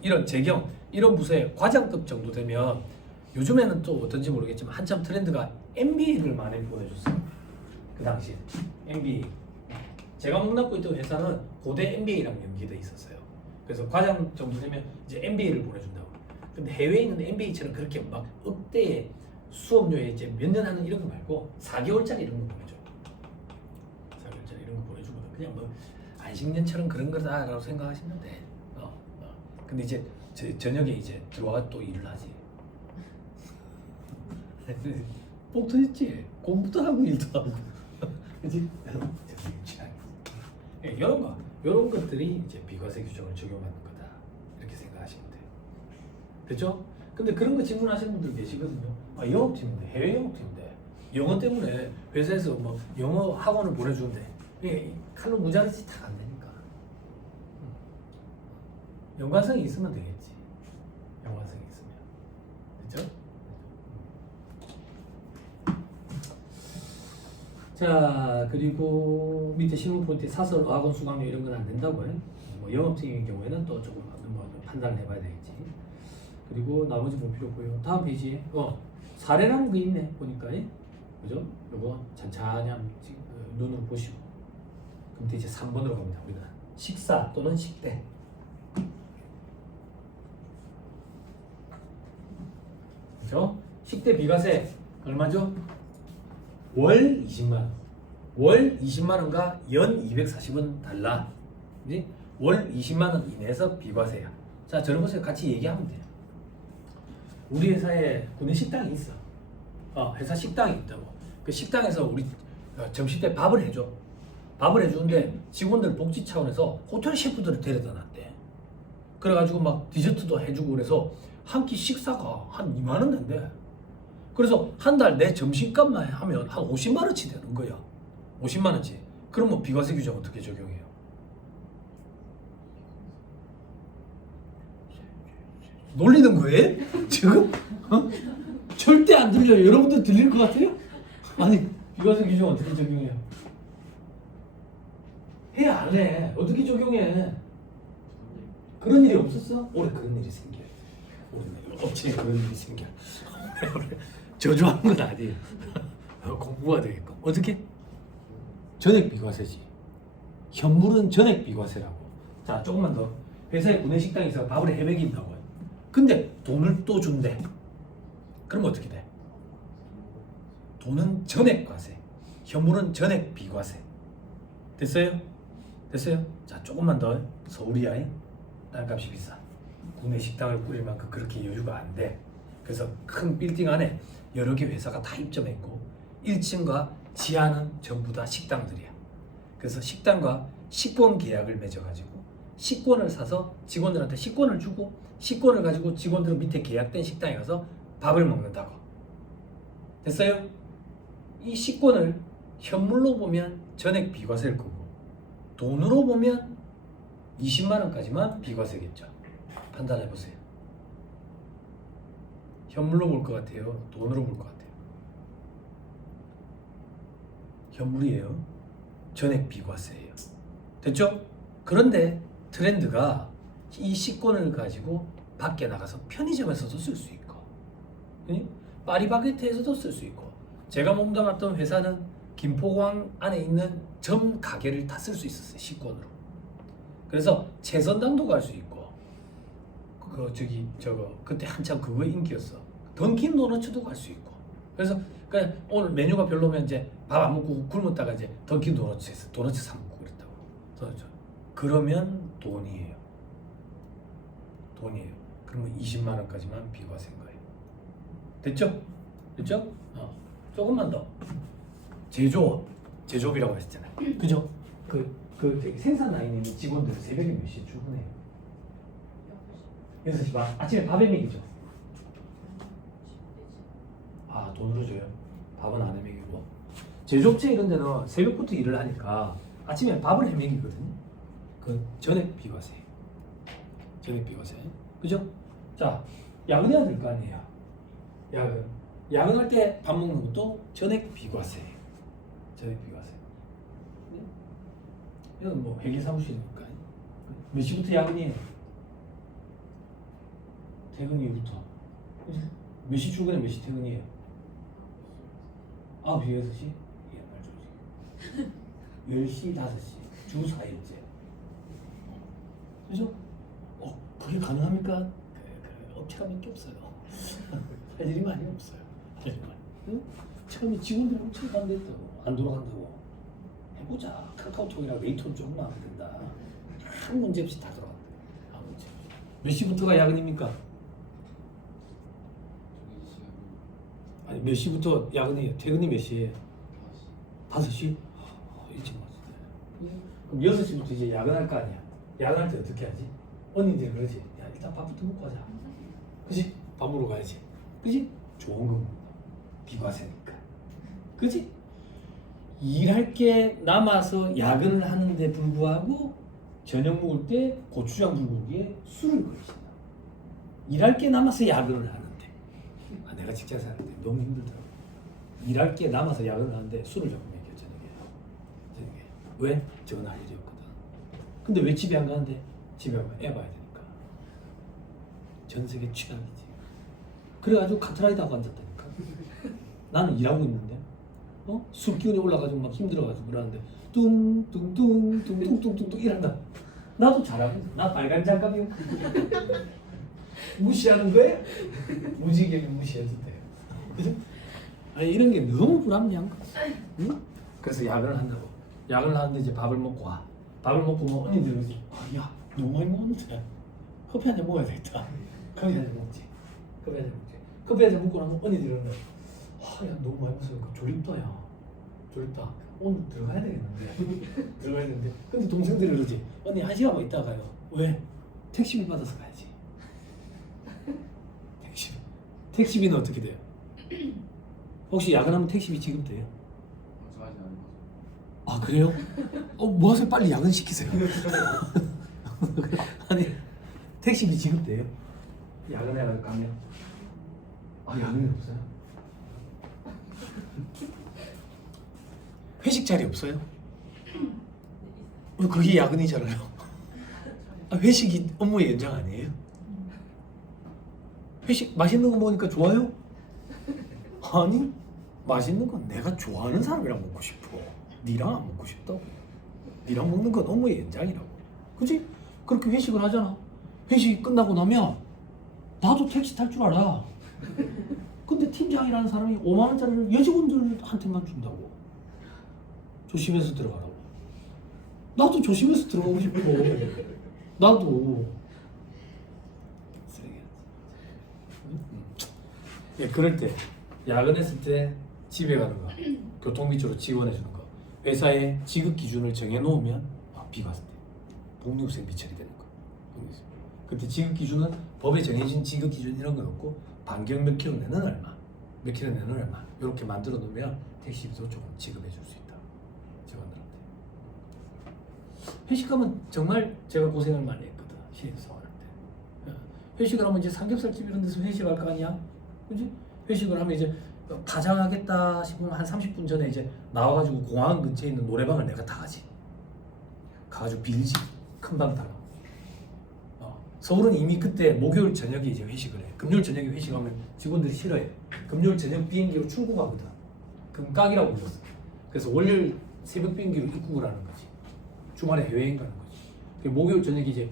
이런 재경 이런 부서에 과장급 정도 되면 요즘에는 또 어떤지 모르겠지만 한참 트렌드가 MBA를 많이 보내줬어요. 그 당시에 MBA. 제가 몸담고 있던 회사는 고대 MBA랑 연계돼 있었어요. 그래서 과장 정도 되면 이제 MBA를 보내준다고. 근데 해외에 있는 MBA처럼 그렇게 막 억대의 수업료에 이제 몇 년 하는 이런 거 말고 4개월짜리 이런 거 보내줘. 4개월짜리 이런 거 보내주거든. 그냥 뭐 안식년처럼 그런 거다라고 생각하시면 돼. 근데 이제 저녁에 이제 들어와 또 일을 하지. 복 터졌지. 공부도 하고 일도 하고. 그지? 이런 것들이 이제 비과세 규정을 적용하는 거다. 이렇게 생각하시면 돼요. 됐죠? 근데 그런 거 질문하시는 분들 계시거든요. 아, 영업팀인데, 해외 영업팀인데 영어 때문에 회사에서 뭐 영어 학원을 보내주는데 이게 칼로 무자르지 다 안 되니까. 연관성이 있으면 되겠지. 연관성이 있으면. 됐죠? 자, 그리고 밑에 신문 포인트 사설, 어학원 수강료 이런 건 안 된다고요. 뭐 영업팀인 경우에는 또 조금 뭐 판단을 해봐야 되겠지. 그리고 나머지 볼 필요 없고요. 다음 페이지에 사례라는 게 있네 보니까. 그죠? 요거 천천히 한번 눈으로 보시고. 그럼 이제 3번으로 갑니다. 우리는 식사 또는 식대. 그죠? 식대 비과세 얼마죠? 월 20만 원. 월 20만 원과 연 240원 달라. 그지? 월 20만 원 이내에서 비과세야. 자, 저런 것을 같이 얘기하면 돼요. 우리 회사에 구내식당이 있어. 회사 식당이 있다고. 그 식당에서 우리 점심 때 밥을 해줘. 밥을 해주는데 직원들 복지 차원에서 호텔 셰프들을 데려다 놨대. 그래가지고 막 디저트도 해주고 그래서 한 끼 식사가 한 2만 원 된대. 그래서 한 달 내 점심값만 하면 한 50만 원치 되는 거야. 50만 원치. 그러면 비과세 규정 어떻게 적용해요? 놀리는 거예요? 지금? 절대 안 들려요. 여러분들 들릴 것 같아요? 아니, 비과세 규정 어떻게 적용해요? 해, 안 해? 어떻게 적용해? 그런 일이 없었어? 올해 그런 일이 생겨. 올해 업체에 그런 일이 생겨. 저주하는 건 아니에요. 공부가 되겠고. 어떻게? 전액 비과세지. 현물은 전액 비과세라고. 자, 조금만 더. 회사에 구내식당에서 밥을 해 먹인다고. 근데 돈을 또 준대. 그럼 어떻게 돼? 돈은 전액 과세. 현물은 전액 비과세. 됐어요? 됐어요? 자, 조금만 더. 서울이야. 땅값이 비싸. 구내식당을 꾸릴 만큼 그렇게 여유가 안 돼. 그래서 큰 빌딩 안에 여러 개 회사가 다 입점했고 1층과 지하는 전부 다 식당들이야. 그래서 식당과 식권 계약을 맺어가지고 식권을 사서 직원들한테 식권을 주고 식권을 가지고 직원들은 밑에 계약된 식당에 가서 밥을 먹는다고. 됐어요? 이 식권을 현물로 보면 전액 비과세일 거고 돈으로 보면 20만 원까지만 비과세겠죠. 판단해 보세요. 현물로 볼 것 같아요? 돈으로 볼 것 같아요? 현물이에요. 전액 비과세예요. 됐죠? 그런데 트렌드가 이 식권을 가지고 밖에 나가서 편의점에서도 쓸 수 있고 파리바게트에서도 쓸 수 있고 제가 몸담았던 회사는 김포광 안에 있는 점 가게를 다 쓸 수 있었어요. 식권으로. 그래서 채선당도 갈 수 있고 그때 한참 그거 인기였어. 던킨 도너츠도 갈 수 있고. 그래서 그냥 오늘 메뉴가 별로면 이제 밥 안 먹고 굶었다가 이제 던킨 도너츠에서 도너츠 사 먹고 그랬다고. 그러면 돈이에요. 돈이에요. 그러면 20만 원까지만 비과세인 거예요. 됐죠? 됐죠? 조금만 더. 제조업이라고 하셨잖아요. 그죠? 저기 생산 라인에 있는 직원들 새벽에 몇 시에 출근해요? 6시 반. 아침에 밥에 먹이죠? 돈으로 줘요? 밥은 안 해먹이고. 제조업체 이런 데는 새벽부터 일을 하니까 아침에 밥을 해먹이거든요. 그건 전액 비과세. 전액 비과세. 그죠? 자, 야근해야 될 거 아니에요? 야근할 때 밥 먹는 것도 전액 비과세. 전액 비과세. 이건 뭐 회계사무실이니까. 몇 시부터 야근이에요? 퇴근 이후부터. 몇 시 출근에 몇 시 퇴근이에요? 9시, 6시? 옛날 조직. 10시, 5시. 주 4일째. 그죠? 그게 가능합니까? 그래. 업체가 몇 개 없어요. 할 일이 많이 없어요. 응? 처음에 직원들이 엄청 반대했다고. 안 돌아간다고. 해보자. 카카오톡이랑 웨이트는 조금만 하면 된다. 한 문제 없이 다 돌아간다. 아무 문제 없이. 몇 시부터가 야근입니까? 아니 몇 시부터 야근해요? 퇴근이 몇 시에? 5시? 일찍 왔어. 그럼 6시부터 이제 야근할 거 아니야? 야근할 때 어떻게 하지? 언니들 그러지. 야 일단 밥부터 먹고 하자. 그지? 밥 먹으러 가야지. 그지? 좋은 겁니다. 비과세니까. 그지? 일할 게 남아서 야근을 하는데 불구하고 저녁 먹을 때 고추장 불고기에 술을 거신다. 일할 게 남아서 야근을 하는데 내가 직장 생활할 때 너무 힘들더라고. 일할 게 남아서 야근을 하는데 술을 자꾸 먹여 저녁에. 왜? 저건 할 일이었거든. 근데 왜 집에 안 가는데? 집에 가면 애 봐야 되니까. 전 세계 최악이지. 그래가지고 카트라이더 하고 앉았다니까. 나는 일하고 있는데 술 기운이 올라가지고 막 힘들어가지고 그러는데 뚱뚱뚱뚱뚱뚱뚱 이런다. 나도 잘하고 있어. 나 빨간 장갑이요. 무시하는 거야? 무지개는 무시해도 돼. 그죠? 아니 이런 게 너무 불합리한 거. 응? 그래서 야근을 한다고. 야근을 하는데 이제 밥을 먹고 와. 밥을 먹고 뭐 언니들 그러지. 야 너무 많이 먹었는데 커피 한 잔 먹어야 되겠다. 커피 한 잔 먹지. 커피 한 잔 먹고 나면 언니들이 그러는 거야. 야 너무 많이 먹었으니까 졸립다 야. 졸립다. 오늘 들어가야 되겠는데. 들어가야 되는데. 근데 동생들이 그러지. 언니 1시간만 있다 가요. 왜? 택시비 받아서 가야지. 택시비는 어떻게 돼요? 혹시 야근하면 택시비 지급돼요? 아 그래요? 뭐 하세요? 빨리 야근 시키세요. 아니 택시비 지급돼요? 야근해 가면? 아 야근이 없어요? 회식 자리 없어요? 그게 야근이잖아요. 회식이 업무의 연장 아니에요? 회식 맛있는 거 먹으니까 좋아요? 아니 맛있는 건 내가 좋아하는 사람이랑 먹고 싶어. 니랑 안 먹고 싶다고. 니랑 먹는 건 업무의 연장이라고. 그치? 그렇게 회식을 하잖아. 회식이 끝나고 나면 나도 택시 탈 줄 알아. 근데 팀장이라는 사람이 5만 원짜리를 여직원들한테만 준다고. 조심해서 들어가라고. 나도 조심해서 들어가고 싶어. 나도. 예, 그럴 때 야근했을 때 집에 가는 거, 교통비 쪽으로 지원해 주는 거, 회사에 지급 기준을 정해 놓으면 비과세, 복리후생 비처리 되는 거. 그때 지급 기준은 법에 정해진 지급 기준 이런 건 없고 반경 몇 킬로 내는 얼마, 몇 킬로 내는 얼마 이렇게 만들어 놓으면 택시비도 조금 지급해 줄 수 있다. 직원들한테. 회식 가면 정말 제가 고생을 많이 했거든. 신입사원 할 때. 회식을 하면 이제 삼겹살집 이런 데서 회식할 거 아니야? 그지? 회식을 하면 이제 가장하겠다 싶으면 한 30분 전에 이제 나와가지고 공항 근처에 있는 노래방을 내가 다 가지. 가가지고 빌지. 큰 방 달라고. 서울은 이미 그때 목요일 저녁에 이제 회식을 해. 금요일 저녁에 회식하면 직원들이 싫어해. 금요일 저녁 비행기로 출국하거든. 그럼 깍이라고 불렀어. 그래서 월요일 새벽 비행기로 입국을 하는 거지. 주말에 해외여행 가는 거지. 목요일 저녁에 이제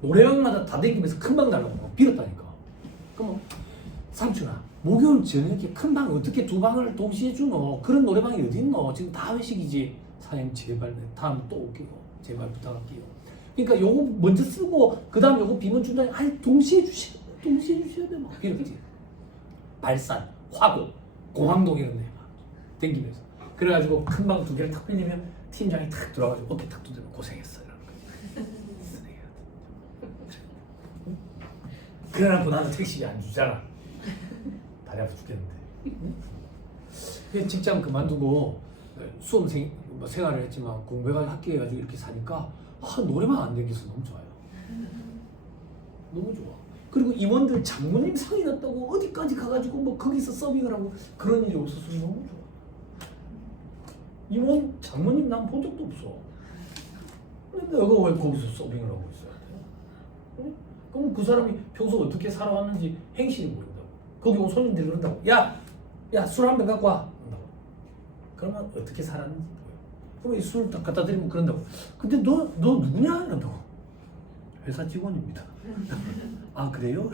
노래방마다 다 다니면서 큰 방 달라고 빌었다니까. 그럼 삼촌아, 목요일 저녁에 큰 방 어떻게 2방을 동시에 주노? 그런 노래방이 어디 있노? 지금 다 회식이지. 사장님 제발 다음 또 올게요. 제발 부탁할게요. 그러니까 요거 먼저 쓰고 그 다음 요거 비면 준다니. 아니 동시에 주셔야 돼. 막 이러지. 발산, 화곡, 공항동 이런 데 막 댕기면서. 그래가지고 큰 방 2개를 탁 빌리면 팀장이 탁 들어와가지고 어깨 탁 두드리면 고생했어 이러는 거지. 그래놓고 나는 택시비 안 주잖아. 다리 아파 죽겠는데. 응? 직장 그만두고 수험생 생활을 했지만 공부해가지고 학교해가지고 이렇게 사니까 노래방 안 댕겨서 너무 좋아요. 너무 좋아. 그리고 임원들 장모님 상이 났다고 어디까지 가가지고 뭐 거기서 서빙을 하고 그런 일이 없어서 너무 좋아. 임원 장모님 난 본 적도 없어. 근데 내가 왜 거기서 서빙을 하고 있어야 돼? 응? 그럼 그 사람이 평소 어떻게 살아왔는지 행실이 보인다고. 거기 온 손님들이 그런다고. 야 술 한 병 갖고 와. 그런다고. 그러면 어떻게 살았는지 보여. 그럼 이 술 딱 갖다 드리면 그런다고. 근데 너 누구냐? 이런다고. 회사 직원입니다. 아 그래요?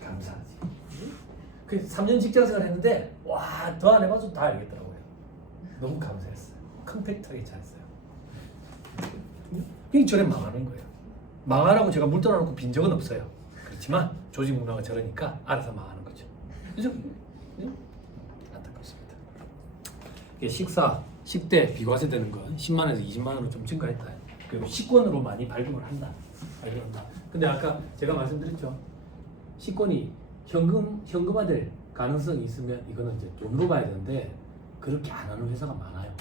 감사하지. 그 3년 직장생활 했는데 와 더 안 해봐도 다 알겠더라고요. 너무 감사했어요. 컴팩트하게 잘했어요. 이게 저래 망하는 거예요. 망하라고 제가 물 떠나놓고 빈 적은 없어요. 그렇지만 조직 문화가 저러니까 알아서 망하는 거죠. 그죠? 그죠? 안타깝습니다. 이게 식대 비과세 되는 건 10만 원에서 20만 원으로 좀 증가했다. 그리고 식권으로 많이 발급을 한다. 근데 아까 제가 말씀드렸죠. 식권이 현금화될 가능성이 있으면 이거는 이제 돈으로 봐야 되는데 그렇게 안 하는 회사가 많아요.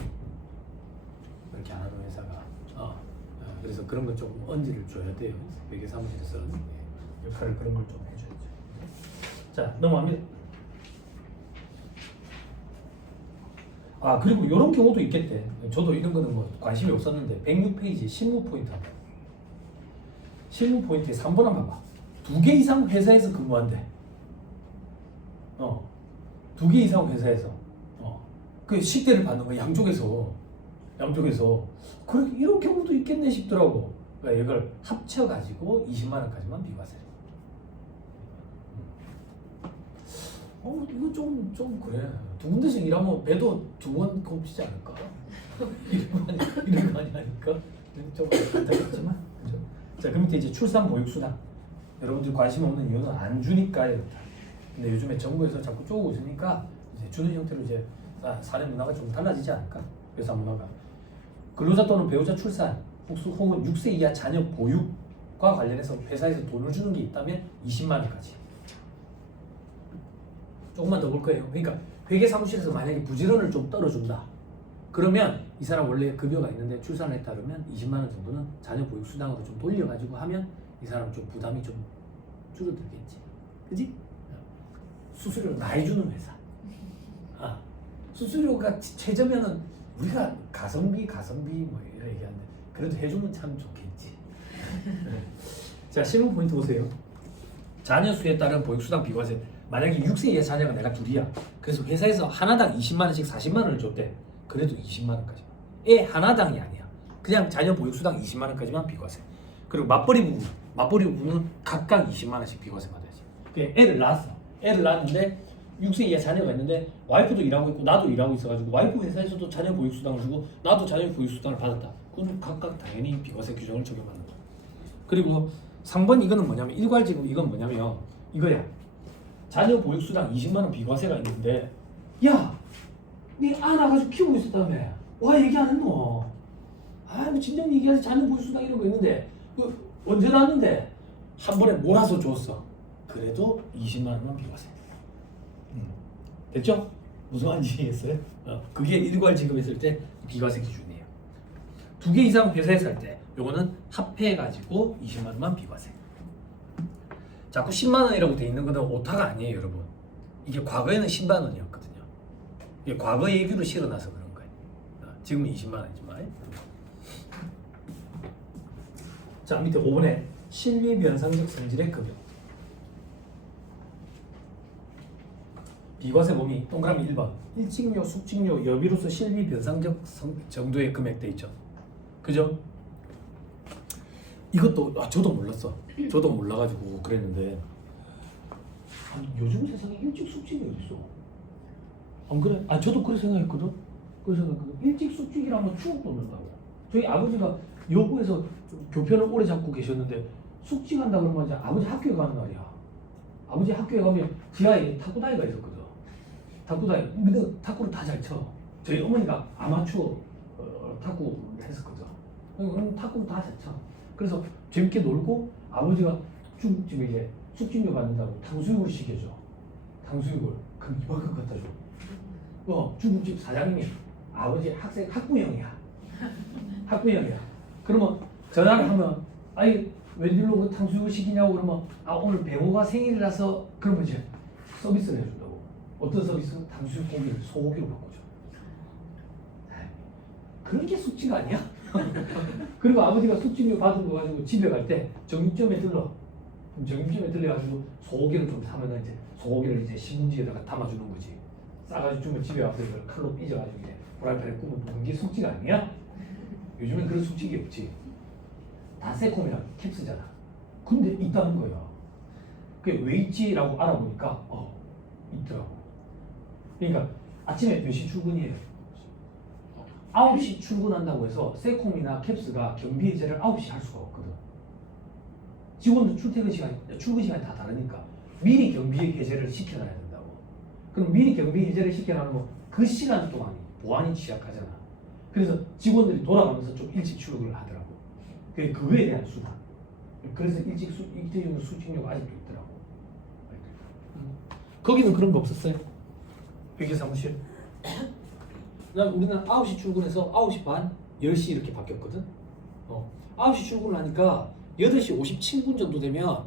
그렇게 안 하는 회사가. 그래서 그런 거 조금 언지를 줘야 돼요. 회계사무실에서 역할을 그런 걸 좀 해줘야죠. 자, 넘어갑니다. 그리고 이런 경우도 있겠대. 저도 이런 거는 뭐 관심이 없었는데 106페이지 실무 포인트 한번. 실무 포인트에 3번 한번 봐봐. 2개 이상 회사에서 근무한대. 2개 이상 회사에서. 그 식대를 받는 거 양쪽에서. 그래 이런 경우도 있겠네 싶더라고. 그러니까 이걸 합쳐가지고 20만 원까지만 비과세. 이거 좀 그래. 두 군데서 일하면 배도 두 번 곱지 않을까? 이런 거 아니니까 좀 안타깝지만. 그죠? 자, 그럼 이제 출산 보육 수당. 여러분들 관심 없는 이유는 안 주니까 이렇다. 근데 요즘에 정부에서 자꾸 쪼고 있으니까 이제 주는 형태로 이제 사회 문화가 좀 달라지지 않을까? 회사 문화가. 근로자 또는 배우자 출산 혹은 6세 이하 자녀 보육과 관련해서 회사에서 돈을 주는 게 있다면 20만 원까지. 조금만 더 볼 거예요. 그러니까 회계사무실에서 만약에 부지런을 좀 떨어준다. 그러면 이 사람 원래 급여가 있는데 출산을 했다 그러면 20만 원 정도는 자녀 보육 수당으로 좀 돌려가지고 하면 이 사람 좀 부담이 좀 줄어들겠지. 그지? 수수료 많이 주는 회사. 수수료가 최저면은 우리가 가성비 뭐 이런 얘기하는데 그래도 해주면 참 좋겠지. 자, 실무 포인트 보세요. 자녀 수에 따른 보육수당 비과세. 만약에 6세 이하 자녀가 내가 둘이야. 그래서 회사에서 하나당 20만 원씩 40만 원을 줬대. 그래도 20만 원까지만. 애 하나당이 아니야. 그냥 자녀 보육수당 20만 원까지만 비과세. 그리고 맞벌이 부부는 각각 20만 원씩 비과세 받아야지. 애를 낳았는데 6세 이하 자녀가 있는데 와이프도 일하고 있고 나도 일하고 있어가지고 와이프 회사에서도 자녀 보육수당을 주고 나도 자녀 보육수당을 받았다. 그건 각각 당연히 비과세 규정을 적용하는 거야. 그리고 3번 이거는 뭐냐면 일괄지급. 이건 뭐냐면 이거야. 자녀 보육수당 20만 원 비과세가 있는데 야, 네 아 낳아가지고 키우고 있었다며. 와 얘기 안 했노? 뭐 진작 얘기해서 자녀 보육수당 이런 거 있는데 언제 낳았는데 한 번에 몰아서 줬어. 그래도 20만 원만 비과세. 됐죠? 무슨 말인지 이해했어요? 그게 일괄지급했을 때 비과세 기준이에요. 2개 이상 회사에서 할 때 요거는 합해가지고 20만 원만 비과세. 자꾸 10만 원이라고 돼 있는 거는 오타가 아니에요, 여러분. 이게 과거에는 10만 원이었거든요. 이게 과거 얘기로 실어나서 그런 거예요. 지금은 20만 원이지만. 자, 밑에 5번에 실비변상적 성질의 급여. 비과세 범위 동그라미 1번. 일직료, 숙직료, 여비로서 실비변상적 정도의 금액 돼 있죠. 그죠? 이것도 저도 몰랐어. 저도 몰라가지고 그랬는데 요즘 세상에 일찍 숙직이 어딨어? 안 그래? 저도 그렇게 생각했거든. 일찍 숙직이라면 추억 돋는다고. 저희 아버지가 여고에서 교편을 오래 잡고 계셨는데 숙직한다 그러면 이제 아버지 학교에 가는 날이야. 아버지 학교에 가면 지하에 탁구다이가 있었거든. 우리도 탁구를 다 잘 쳐. 저희 어머니가 아마추어 탁구를 했었거든. 그럼 탁구를 다 잘 쳐. 그래서 재밌게 놀고 아버지가 중국집에 이제 숙직료 받는다고 탕수육을 시켜줘. 탕수육을 그럼 이만큼 갖다 줘. 중국집 사장님이 아버지 학부형이야. 그러면 전화를 하면 웬일로 그 탕수육을 시키냐고 그러면 오늘 배우가 생일이라서 그러면 이제 서비스를 해준다고. 어떤 서비스? 탕수육 고기를 소고기로 바꿔줘. 그런 게 숙취가 아니야? 그리고 아버지가 숙취료 받은 거 가지고 집에 갈 때 정육점에 들려가지고 소고기를 좀 사면 이제 소고기를 이제 신문지에다가 담아주는 거지. 싸가지고 주면 집에 와서 이걸 칼로 삐져가지고 이제 프라이팬에 구우면 그게 숙취가 아니야? 요즘엔 그런 숙취가 없지. 다 새콤이랑 캡스잖아. 근데 있다는 거야. 그게 왜 있지라고 알아보니까 있더라고. 그러니까 아침에 몇 시 출근이에요? 9시 출근한다고 해서 세콤이나 캡스가 경비 해제를 9시 할 수가 없거든. 직원들 출근 시간이 다 다르니까 미리 경비 해제를 시켜놔야 된다고. 그럼 미리 경비 일자리 시켜놓으면 그 시간 동안이 보안이 취약하잖아. 그래서 직원들이 돌아가면서 좀 일찍 출근을 하더라고. 그거에 대한 수당. 그래서 일대중 수직료가 아직도 있더라고. 거기는 그런 거 없었어요? 회계 사무실? 우리는 9시 출근해서 9시 반, 10시 이렇게 바뀌었거든? 9시 출근을 하니까 8시 57분 정도 되면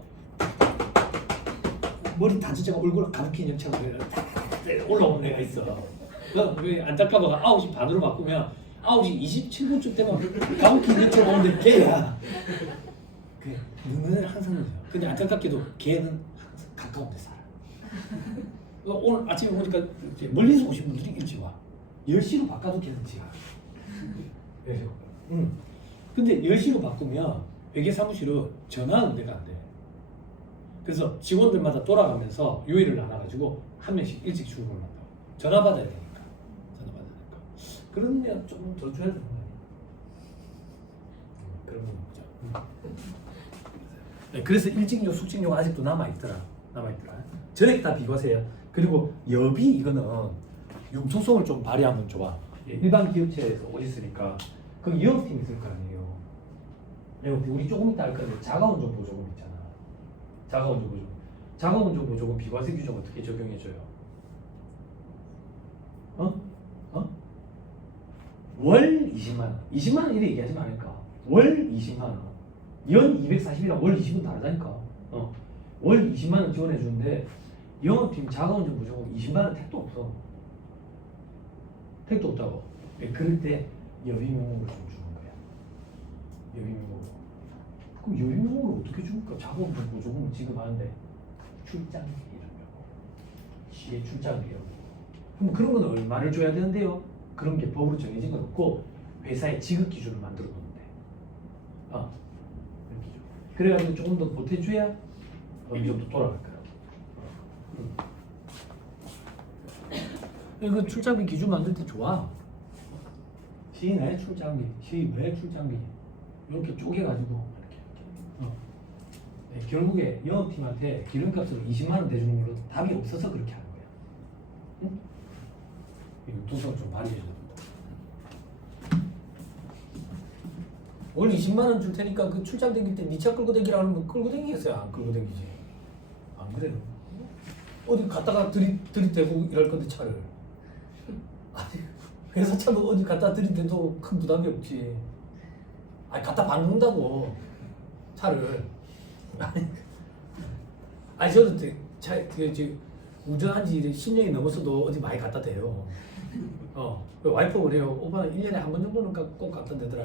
머리 다지자가 얼굴 가득히 연차가 올라오는 애가 있어. 왜 안타까워가 9시 반으로 바꾸면 9시 27분쯤 되면 가득히 연차가 오는데 걔야. 너는 항상 그래요. 근데 안타깝게도 걔는 항상 가까운 데 살아. 오늘 아침에 보니까 멀리서 오신 분들이 일찍 와. 10시로 바꿔도 걔는 지가. 그래서 근데 10시로 바꾸면 회계 사무실은 전화 응대가 안 돼. 그래서 직원들마다 돌아가면서 요일을 나눠가지고 한 명씩 일찍 출근을 한다고. 전화 받아야 되니까. 그러면 조금 더 줘야 되는 거 아니야? 그런 건 없죠. 네, 그래서 일직료, 숙직료가 아직도 남아있더라. 전액 다 비과세야. 그리고 여비 이거는 융통성을 좀 발휘하면 좋아. 일반 기업체에서 오셨으니까 그 영업팀 있을 거 아니에요. 영업팀 우리 조금 이따 할 건데 자가운전보조금 있잖아. 자가운전보조금 비과세 규정 어떻게 적용해줘요? 월 20만 원. 20만 원 이래 얘기하지 말까. 월 20만 원. 연 240이랑 월 20은 다르다니까. 월 20만 원 지원해 주는데 영업팀 자가운전 보조금 20만 원 택도 없어. 택도 없다고. 그럴 때 여비명목을 좀 주는 거야. 여비명목. 그럼 여비명목을 어떻게 줍니까? 자가운전 보조금은 지급하는데 출장비 이런 거. 시에 출장비 이런 거. 그럼 그런 건 얼마를 줘야 되는데요? 그런 게 법으로 정해진 건 없고 회사의 지급 기준을 만들어 놓는데. 그래가지고 조금 더 보태줘야 어느 정도 돌아갈 거라고. 이거 출장비 기준 만들 때 좋아. 시내 출장비, 시외 출장비 이렇게 쪼개가지고 이렇게. 네, 결국에 영업팀한테 기름값으로 20만 원 대주는 걸로 답이 없어서 그렇게 하는 거야. 응? 융통성을 좀 발휘해줘야 된다. 월 20만 원 줄 테니까 그 출장 댕길 때 니 차 끌고 댕기라 하면 끌고 댕기겠어요? 안 끌고 댕기지. 안 그래요? 어디 갔다가 들이대고 일할 건데 차를. 아니 회사 차도 어디 갖다 들이대도 큰 부담이 없지. 아니 갖다 박는다고 차를. 아니 저도 지금 운전한 지 10년이 넘었어도 어디 많이 갖다 대요. 와이프 그래요. 오빠는 1년에 한 번 정도는 꼭 갖다 대더라.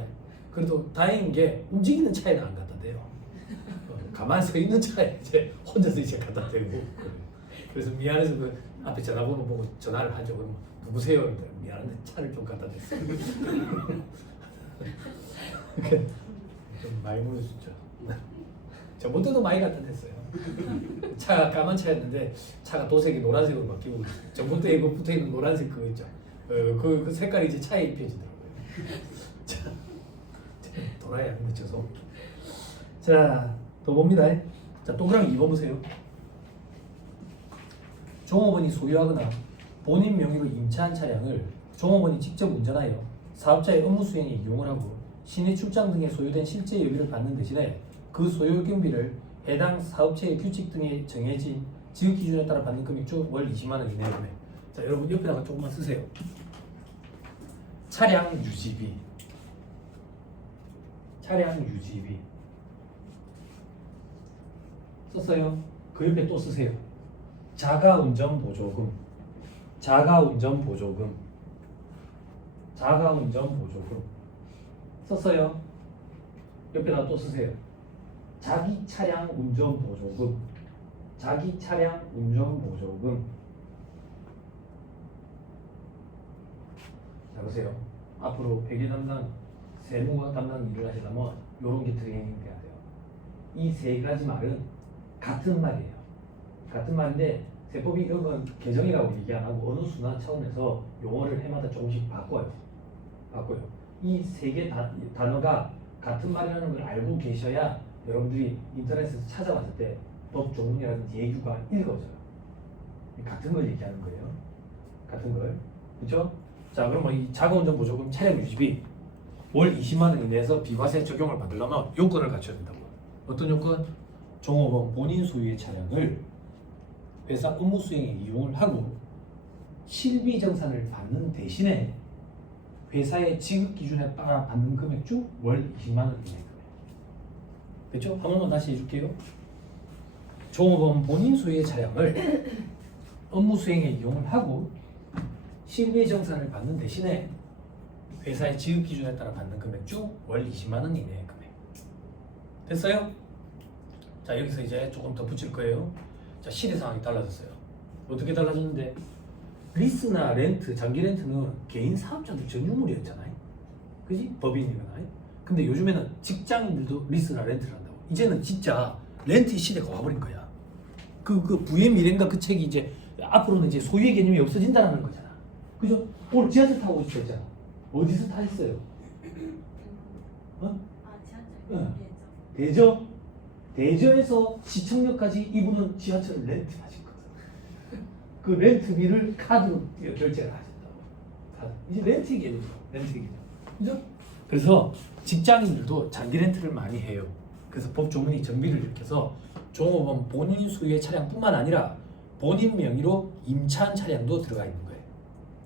그래도 다행인 게 움직이는 차에는 안 갖다 대요. 가만히 서 있는 차에 이제 혼자서 이제 갖다 대고. 그래서 미안해서 그 앞에 전화번호 보고 전화를 하죠. 그럼 누구세요? 미안한데 차를 좀 갖다 댔어요. 좀 많이 보여줬죠. 저번 때도 많이 갖다 댔어요. 차가 까만 차였는데 차가 도색이 노란색으로 바뀌고 저번 때 이거 붙어 있는 노란색 그거 있죠. 그 색깔이 이제 차에 입혀지더라고요. 자, 돌아야 늦어서. 자, 또 봅니다. 자, 동그라미 2번 보세요. 종업원이 소유하거나 본인 명의로 임차한 차량을 종업원이 직접 운전하여 사업자의 업무 수행에 이용을 하고 시내 출장 등에 소요된 실제 여비를 받는 대신에 그 소요 경비를 해당 사업체의 규칙 등에 정해진 지급 기준에 따라 받는 금액 중 월 20만 원 이내의 금액. 자, 여러분 옆에다가 조금만 쓰세요. 차량 유지비. 차량 유지비. 썼어요? 그 옆에 또 쓰세요. 자가운전 보조금. 자가운전 보조금. 자가운전 보조금. 썼어요? 옆에다 또 쓰세요. 자기 차량 운전 보조금. 자기 차량 운전 보조금. 자, 보세요. 앞으로 회계 담당, 세무 담당 일을 하시려면 이런 게 트레이닝 돼야 돼요. 이 세 가지 말은 같은 말이에요. 같은 말인데 세법이 이런 건 개정이라고 얘기 안 하고 어느 순환 차원에서 용어를 해마다 조금씩 바꿔요. 이 세 개 단어가 같은 말이라는 걸 알고 계셔야 여러분들이 인터넷에서 찾아봤을 때 법 조문이라든지 예규가 읽어져요. 같은 걸 얘기하는 거예요. 같은 걸. 그렇죠? 자, 그러면 이 자가운전 보조금 차량 유지비 월 20만 원 이내에서 비과세 적용을 받으려면 요건을 갖춰야 된다고. 어떤 요건? 종업원 본인 소유의 차량을 회사 업무 수행에 이용을 하고 실비 정산을 받는 대신에 회사의 지급 기준에 따라 받는 금액 중 월 20만 원 이내 금액. 됐죠? 한 번만 다시 해줄게요. 종업원 본인 소유의 차량을 업무 수행에 이용을 하고 실비 정산을 받는 대신에 회사의 지급 기준에 따라 받는 금액 중 월 20만 원 이내의 금액. 됐어요? 자, 여기서 이제 조금 더 붙일 거예요. 자, 시대 상황이 달라졌어요. 어떻게 달라졌는데 리스나 렌트, 장기 렌트는 개인 사업자들 전유물이었잖아요. 그지? 법인이거나. 근데 요즘에는 직장인들도 리스나 렌트를 한다고. 이제는 진짜 렌트 시대가 와버린 거야. 그 부의 미래인가 그 책이 이제 앞으로는 이제 소유의 개념이 없어진다는 거잖아. 그죠? 오늘 지하철 타고 오셨다 했잖아. 어디서 타셨어요? 어? 지하철. 대전? 대전에서 시청역까지 이분은 지하철을 렌트하신 거죠. 그 렌트비를 카드로 결제를 하셨다고. 이제 렌트 개념이죠. 렌트 개념. 그죠? 그래서 직장인들도 장기 렌트를 많이 해요. 그래서 법조문이 정비를 일으켜서 종업원 본인 소유의 차량뿐만 아니라 본인 명의로 임차한 차량도 들어가 있는 거예요.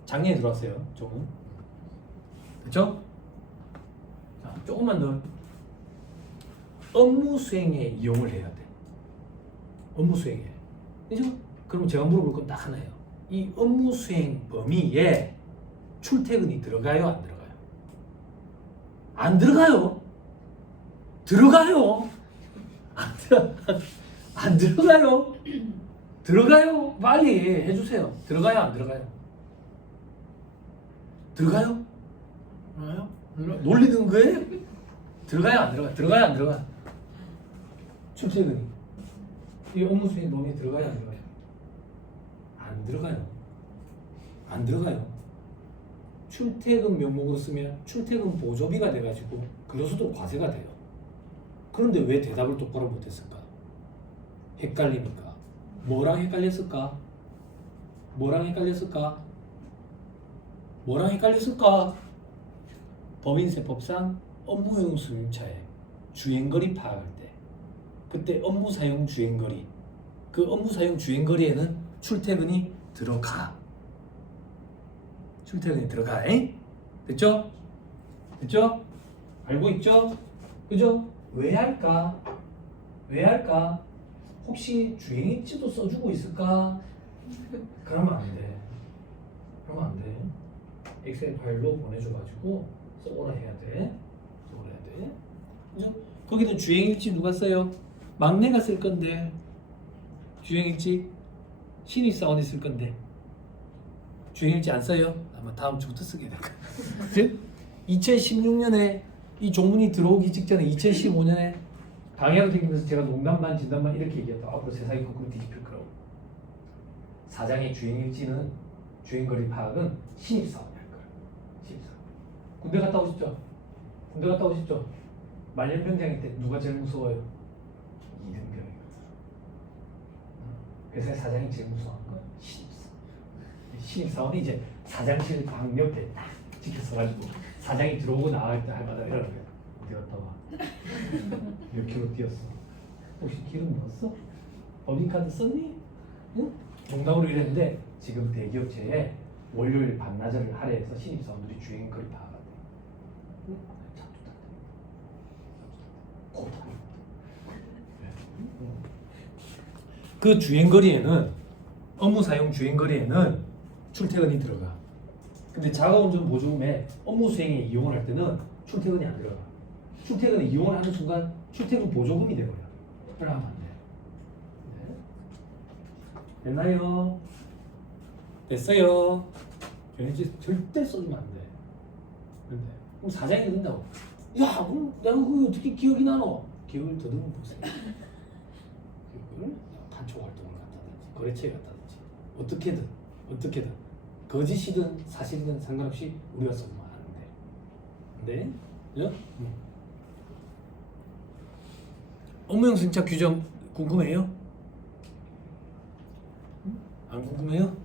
작년에 들어왔어요. 조금. 그렇죠? 자, 조금만 더. 업무 수행에 이용을 해야 돼. 업무 수행에. 그죠? 그럼 제가 물어볼 건 딱 하나예요. 이 업무 수행 범위에 출퇴근이 들어가요? 안 들어가요? 안 들어가요. 들어가요. 안 들어가요. 들어가요. 빨리 해주세요. 들어가요? 안 들어가요? 들어가요? 들어가요? 놀리는 거예요? 들어가요? 안 들어가요? 들어가요? 안 들어가요? 출퇴근이 이 업무 수행 범위에 들어가요? 안 들어가요? 안 들어가요. 안 들어가요. 출퇴근 명목으로 쓰면 출퇴근 보조비가 돼가지고 근로소득 과세가 돼요. 그런데 왜 대답을 똑바로 못했을까? 헷갈리니까. 뭐랑 헷갈렸을까? 뭐랑 헷갈렸을까? 뭐랑 헷갈렸을까? 법인세법상 업무용 승용차의 주행거리 파악할 때 그때 업무 사용 주행거리 그 업무 사용 주행거리에는 출퇴근이 들어가. 출퇴근이 들어가. 에? 됐죠? 됐죠? 알고 있죠? 그죠? 왜 할까? 왜 할까? 혹시 주행일지도 써주고 있을까? 그러면 안 돼. 그러면 안 돼. 엑셀 파일로 보내줘가지고 써오라 해야 돼. 써오라 해야 돼. 그죠? 거기도 주행일지 누가 써요? 막내가 쓸 건데. 주행일지 신입사원이 쓸 건데. 주행일지 안 써요? 아마 다음 주부터 쓰게 될 거야. 2016년에 이 종문이 들어오기 직전에 2015년에 방해를 생기면서 제가 농담 반 진담 반 이렇게 얘기했다. 앞으로 세상이 거꾸로 뒤집힐 거라고. 사장의 주행일지는 주행거리 파악은 신입사원이 할 거예요. 신입사원. 군대 갔다 오셨죠? 군대 갔다 오셨죠? 말년병장일 때 누가 제일 무서워요? 이등병이거든. 회사의 사장이 제일 무서워하는 건 신입사원. 신입사원이 이제 사장실 방 옆에 딱 지켰어가지고 사장이 들어오고 나갈 때 할마다 이러는 거야. 어디 갔다 와? 몇 킬로 뛰었어? 혹시 기름 넣었어? 법인카드 썼니? 응? 농담으로 이랬는데 지금 대기업체에 월요일 반나절을 할애해서 신입사원들이 주행거리 파악을 해. 응? 잡도 다 돼. 그 주행거리에는 업무 사용 주행거리에는 출퇴근이 들어가. 근데 자가운전 보조금에 업무 수행에 이용을 할 때는 출퇴근이 안 들어가. 출퇴근에 이용을 하는 순간 출퇴근 보조금이 돼버려. 그러면 안 돼. 네. 됐나요? 됐어요. 변희지 절대 써주면 안 돼. 근데 그럼 사장이 된다고. 야, 그럼 내가 그거 어떻게 기억이 나노? 기억을 더듬어 보세요. 기억을 판촉 활동을 갖다든지 거래처에 갖다든지 어떻게든 거짓이든 사실이든 상관없이 우리가 써주면 안 돼. 네? 그죠? 업무용 승차 규정 궁금해요? 안 궁금해요?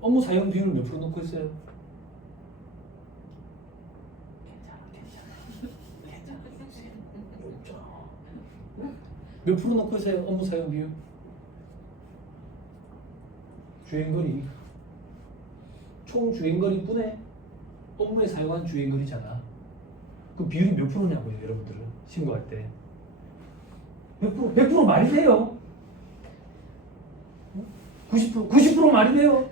업무 사용 비율을 몇 프로 놓고 있어요? 몇 프로 놓고 있어요? 업무 사용 비율? 주행거리 총 주행거리뿐에 업무에 사용한 주행거리잖아. 그 비율이 몇 프로냐고요, 여러분들은 신고할 때. 100%, 100% 말이 돼요. 90% 말이 돼요.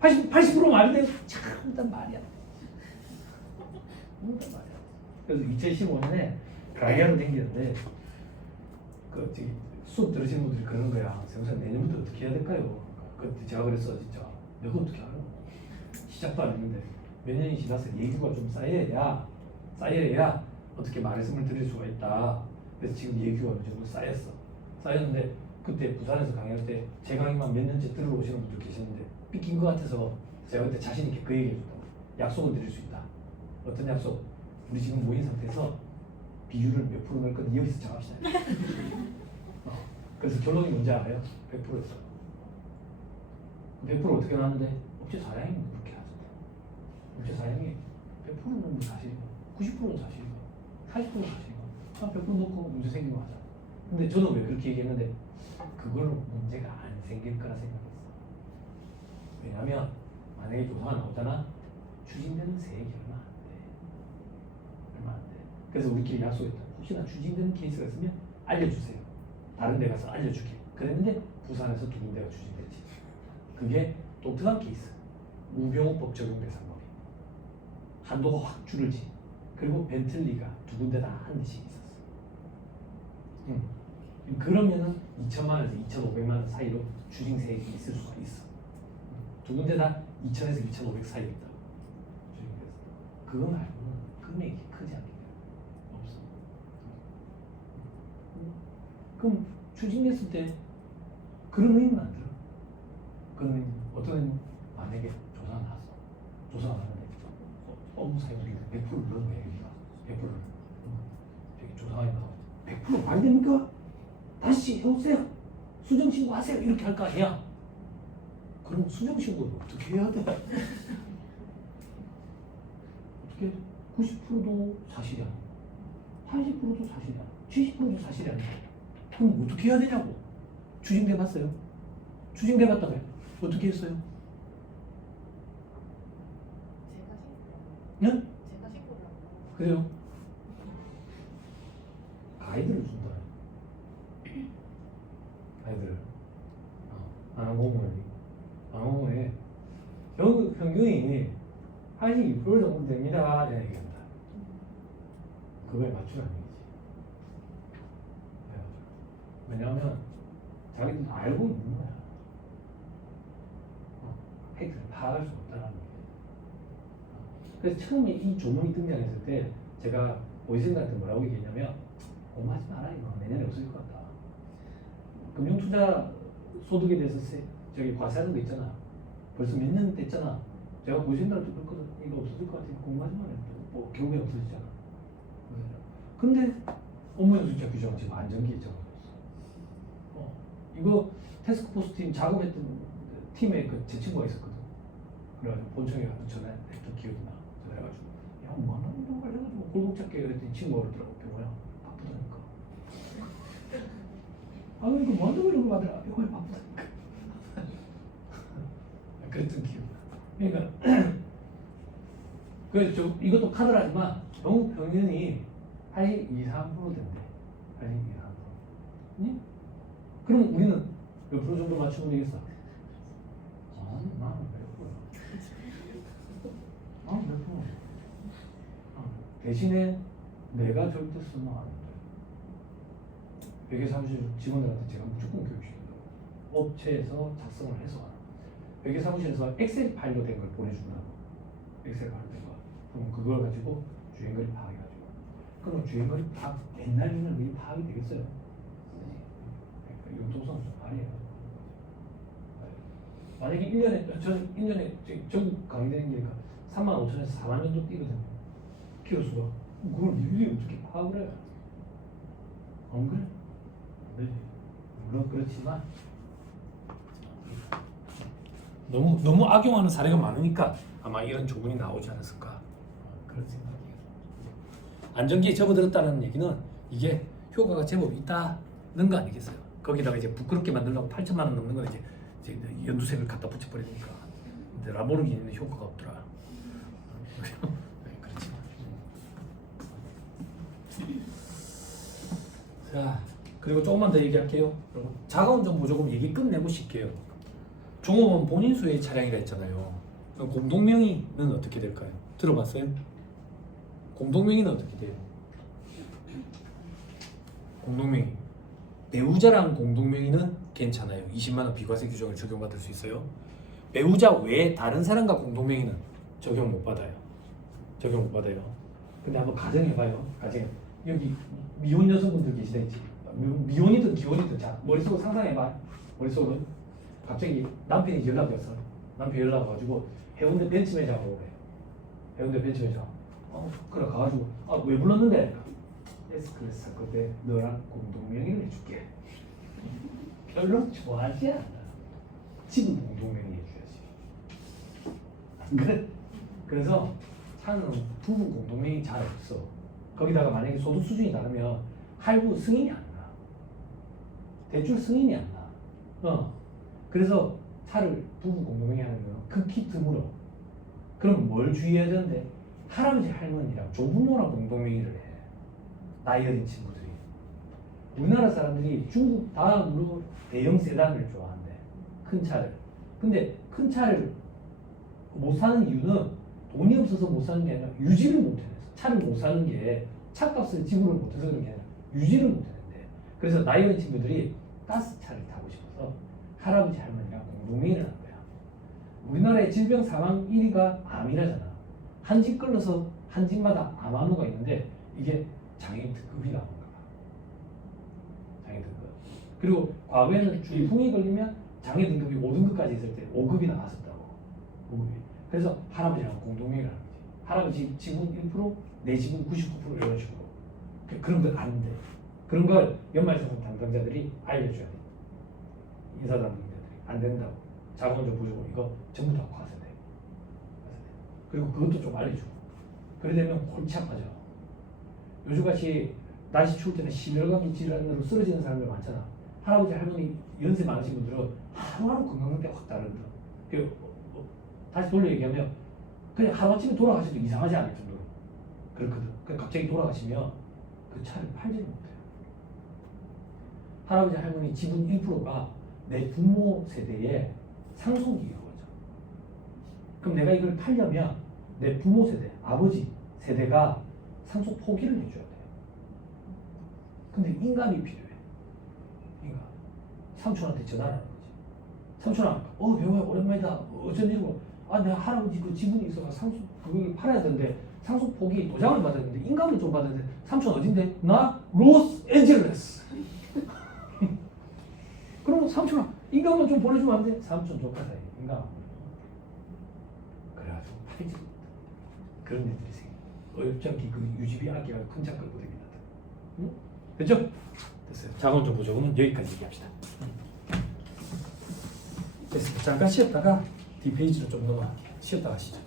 80% 말이 돼요. 참, 단 말이야. 말이야. 그래서 2015년에 가이아로 댕기는데 그 저기 수업 들으시는 분들이 그러는 거야. 선생님 내년부터 어떻게 해야 될까요? 그때 제가 그랬어 진짜. 내가 어떻게 알아? 시작도 안 했는데 몇 년이 지나서 예규가 좀 쌓여야 어떻게 말씀을 드릴 수가 있다. 그래서 지금 예규가 어느 정도 쌓였는데 그때 부산에서 강의할 때 제 강의만 몇 년째 들어오시는 분들 계셨는데 삐낀 것 같아서 제가 그때 자신 있게 그 얘기 해줬다고. 약속은 드릴 수 있다. 어떤 약속? 우리 지금 모인 상태에서 비율을 몇 프로 넣을 건지 여기서 정합시다. 그래서 결론이 뭔지 알아요? 100%였어. 100% 어떻게 나왔는데 업체 사양이 그렇게 하죠. 업체 사양이 100%는 뭐 사실이고 90%는 사실이고 40%는 사실이고 100% 넣고 문제 생기면 하자. 근데 저는 왜 그렇게 얘기했는데 그걸로 문제가 안 생길 거라 생각했어. 왜냐면 만약에 조사가 나오잖아. 추징되는 세액이 얼마 안 돼. 그래서 우리끼리 약속했다. 혹시나 추징되는 케이스가 있으면 알려주세요. 다른 데 가서 알려줄게. 그랬는데 부산에서 두 군데가 추징됐지. 그게 독특한 케이스. 우병우법 적용 대상범위. 한도가 확 줄을지. 그리고 벤틀리가 두 군데 다 한 대씩 있었어. 그러면은 2천만 원에서 2,500만 원 사이로 추징세액이 있을 수가 있어. 두 군데 다 2,000에서 2,500 사이에 있다고. 그거 말고는 금액이 크지 않게 없어. 그럼 추징했을 때 그런 의미는 안 들어. 그런 의미 어떤 의미? 만약에 조사가 나왔어. 조사가 나는데 업무 사용률이 100%를 넣은 거야 여기가. 100%를. 여기 조사가 나와. 100% 말이 됩니까? 다시 해오세요. 수정신고 하세요. 이렇게 할 거 아니야. 그럼 수정신고를 어떻게 해야 돼? 어떻게 90%도 사실이 아니고 80%도 사실이 아니고 70%도 사실이 아니고 그럼 어떻게 해야 되냐고. 추징돼 봤어요? 추징돼 봤다고요? 어떻게 했어요? 제가 응? 제가 신고를 하고 그래요? 가이드를 준다. 가이드를. 항공모에 평균이 82% 정도 됩니다. 이런 얘기합니다. 그거에 맞추라는 얘기지. 왜냐하면 자기들도 알고 있는 거야. 팩트를 파악할 수 없다는 거예요. 그래서 처음에 이 조문이 등장했을 때 제가 보이sen들한테 뭐라고 얘기했냐면 공부하지 마라 이거 내년에 없을 것 같다. 금융투자 소득에 대해서 저기 과세하는 거 있잖아. 벌써 몇 년 됐잖아. 제가 보이sen들한테 그랬거든. 이거 없어질 것 같으니까 공부하지 마라. 뭐 결국에 없어지잖아. 근데 업무연수자 규정은 지금 안정기에 적어졌어. 이거 태스크포스 팀 작업했던 팀에 제 친구가 있었거든. 그래가지고 본청에 가서 전화했던 기억이 나. 전화해가지고 야 뭐하는 거 해가지고 골목 찾게 그랬더니 친구가 그러더라고. 병호야 바쁘다니까. 그러니까 뭐하는 거 이런 거 하더라. 병호야 바쁘다니까. 그랬던 기억. 그러니까 그래서 이것도 카드라지만 너무 평균이 82, 3% 된대. 82, 3%. 응? 그럼 우리는 몇 프로 정도 맞추면 되겠어? 나는 몇 프로야? 나는 몇 프로? 대신에 내가 절대 쓰면 안 돼. 회계사무실 직원들한테 제가 무조건 교육시킨다고. 업체에서 작성을 해서 하라. 회계사무실에서 엑셀 파일로 된 걸 보내준다고. 엑셀 파일로 된 거. 그럼 그걸 가지고 주행거리 파악해가지고. 그럼 주행거리 파악, 옛날에는 그게 파악이 되겠어요? 융통성 좀 말이에요. 만약에 1년에, 저는 1년에 전국 강의 다니니까 35,000에서 4만 정도 뛰거든요. 키로수가. 그걸 니들이 어떻게 파악을 해? 안 그래? 안 되지. 물론 그렇지만 너무 악용하는 사례가 많으니까 아마 이런 조문이 나오지 않았을까 그런 생각이에요. 안전기에 접어들었다는 얘기는 이게 효과가 제법 있다는 거 아니겠어요? 거기다가 이제 부끄럽게 만들려고 8천만 원 넘는 건 이제 연두색을 갖다 붙여버리니까 근데 라보르기니는 효과가 없더라. 네, 그렇지. 자, 그리고 조금만 더 얘기할게요. 여러분, 자가운전 보조금 얘기 끝내고 쉴게요. 종업원 본인 소유의 차량이라 했잖아요. 공동명의는 어떻게 될까요? 들어봤어요? 공동명의는 어떻게 돼요? 공동명의. 배우자랑 공동명의는 괜찮아요. 20만 원 비과세 규정을 적용받을 수 있어요. 배우자 외에 다른 사람과 공동명의는 적용 못 받아요. 적용 못 받아요. 근데 한번 가정해봐요. 가정. 여기 미혼 여성분들 계시다 했지. 미혼이든 기혼이든 자 머릿속으로 상상해봐. 머릿속으로 갑자기 남편이 연락이 왔어. 남편이 연락 와가지고 해운대 벤츠 매장으로 오래. 해운대 벤츠 매장. 그래 가가지고 왜 불렀는데? S클래스 살 건데 너랑 공동명의를 해줄게. 별로 좋아하지 않아. 집은 공동명의 해줘야지. 안 그래? 그래서 차는 부부 공동명의 잘 없어. 거기다가 만약에 소득 수준이 다르면 할부 승인이 안 나. 대출 승인이 안 나. 그래서 차를 부부 공동명의 하는 건 극히 드물어. 그럼 뭘 주의해야 되는데 할아버지 할머니랑 조부모랑 공동명의를 해. 나이 어린 친구들이. 우리나라 사람들이 중국 다음으로 대형 세단을 좋아한대. 큰 차를. 근데 큰 차를 못 사는 이유는 돈이 없어서 못 사는 게 아니라 유지를 못 해서. 차를 못 사는 게 차값을 지불을 못 해서 그런 게 아니라 유지를 못 하는데. 그래서 나이 어린 친구들이 가스차를 타고 싶어서 할아버지 할머니랑 공동명의를 한 거야. 우리나라의 질병 사망 1위가 암이라잖아. 한 집 걸러서 한 집마다 암 환우가 있는데 이게 장애인 특급이 나온 거야. 장애 등급. 그리고 과거에는 중풍이 걸리면 장애 등급이 5등급까지 있을 때 5급이 나왔었다고. 5급이. 그래서 할아버지랑 공동명의를 하는 거지. 할아버지 지분 1%, 내 지분 99% 이런 식으로. 그런 건 안 돼. 그런 걸 연말정산 담당자들이 알려줘야 돼. 인사 담당자들이 안 된다고. 자본적 보조금 이거 전부 다 과세돼. 그리고 그것도 좀 알려주고. 그래 되면 골치 아파져. 요즘같이 날씨 추울 때는 심혈관계 질환으로 쓰러지는 사람들 많잖아. 할아버지 할머니 연세 많으신 분들은 하루하루 건강 상태가 확 다르다. 다시 돌려 얘기하면 그냥 하루아침에 돌아가셔도 이상하지 않을 정도로 그렇거든. 그러니까 갑자기 돌아가시면 그 차를 팔지를 못해요. 할아버지 할머니 지분 1%가 내 부모 세대의 상속이에요. 그럼 내가 이걸 팔려면 내 부모 세대, 아버지 세대가 상속 포기를 해줘야 돼요. 근데 인감이 필요해. 인감. 삼촌한테 전화를 하는 거지. 삼촌아, 배우야 오랜만이다. 어쩐 일이고? 내가 할아버지 그 지분이 있어서 상속 그걸 팔아야 되는데 상속 포기 도장을 받았는데 인감을 좀 받았는데 삼촌 어딘데? 나 로스앤젤레스. 그럼 삼촌아 인감을 좀 보내주면 안 돼? 삼촌 조카다 인감. 그래가지고 팔지. 그런 일들이 생겨. 어렵지 않게 그 유지비 아끼가 큰 차 끌고 다니다. 응? 됐죠? 됐어요. 자본적 보조금은 여기까지 얘기합시다. 됐습니다. 잠깐 쉬었다가 뒷페이지로 좀 넘어 쉬었다 가시죠.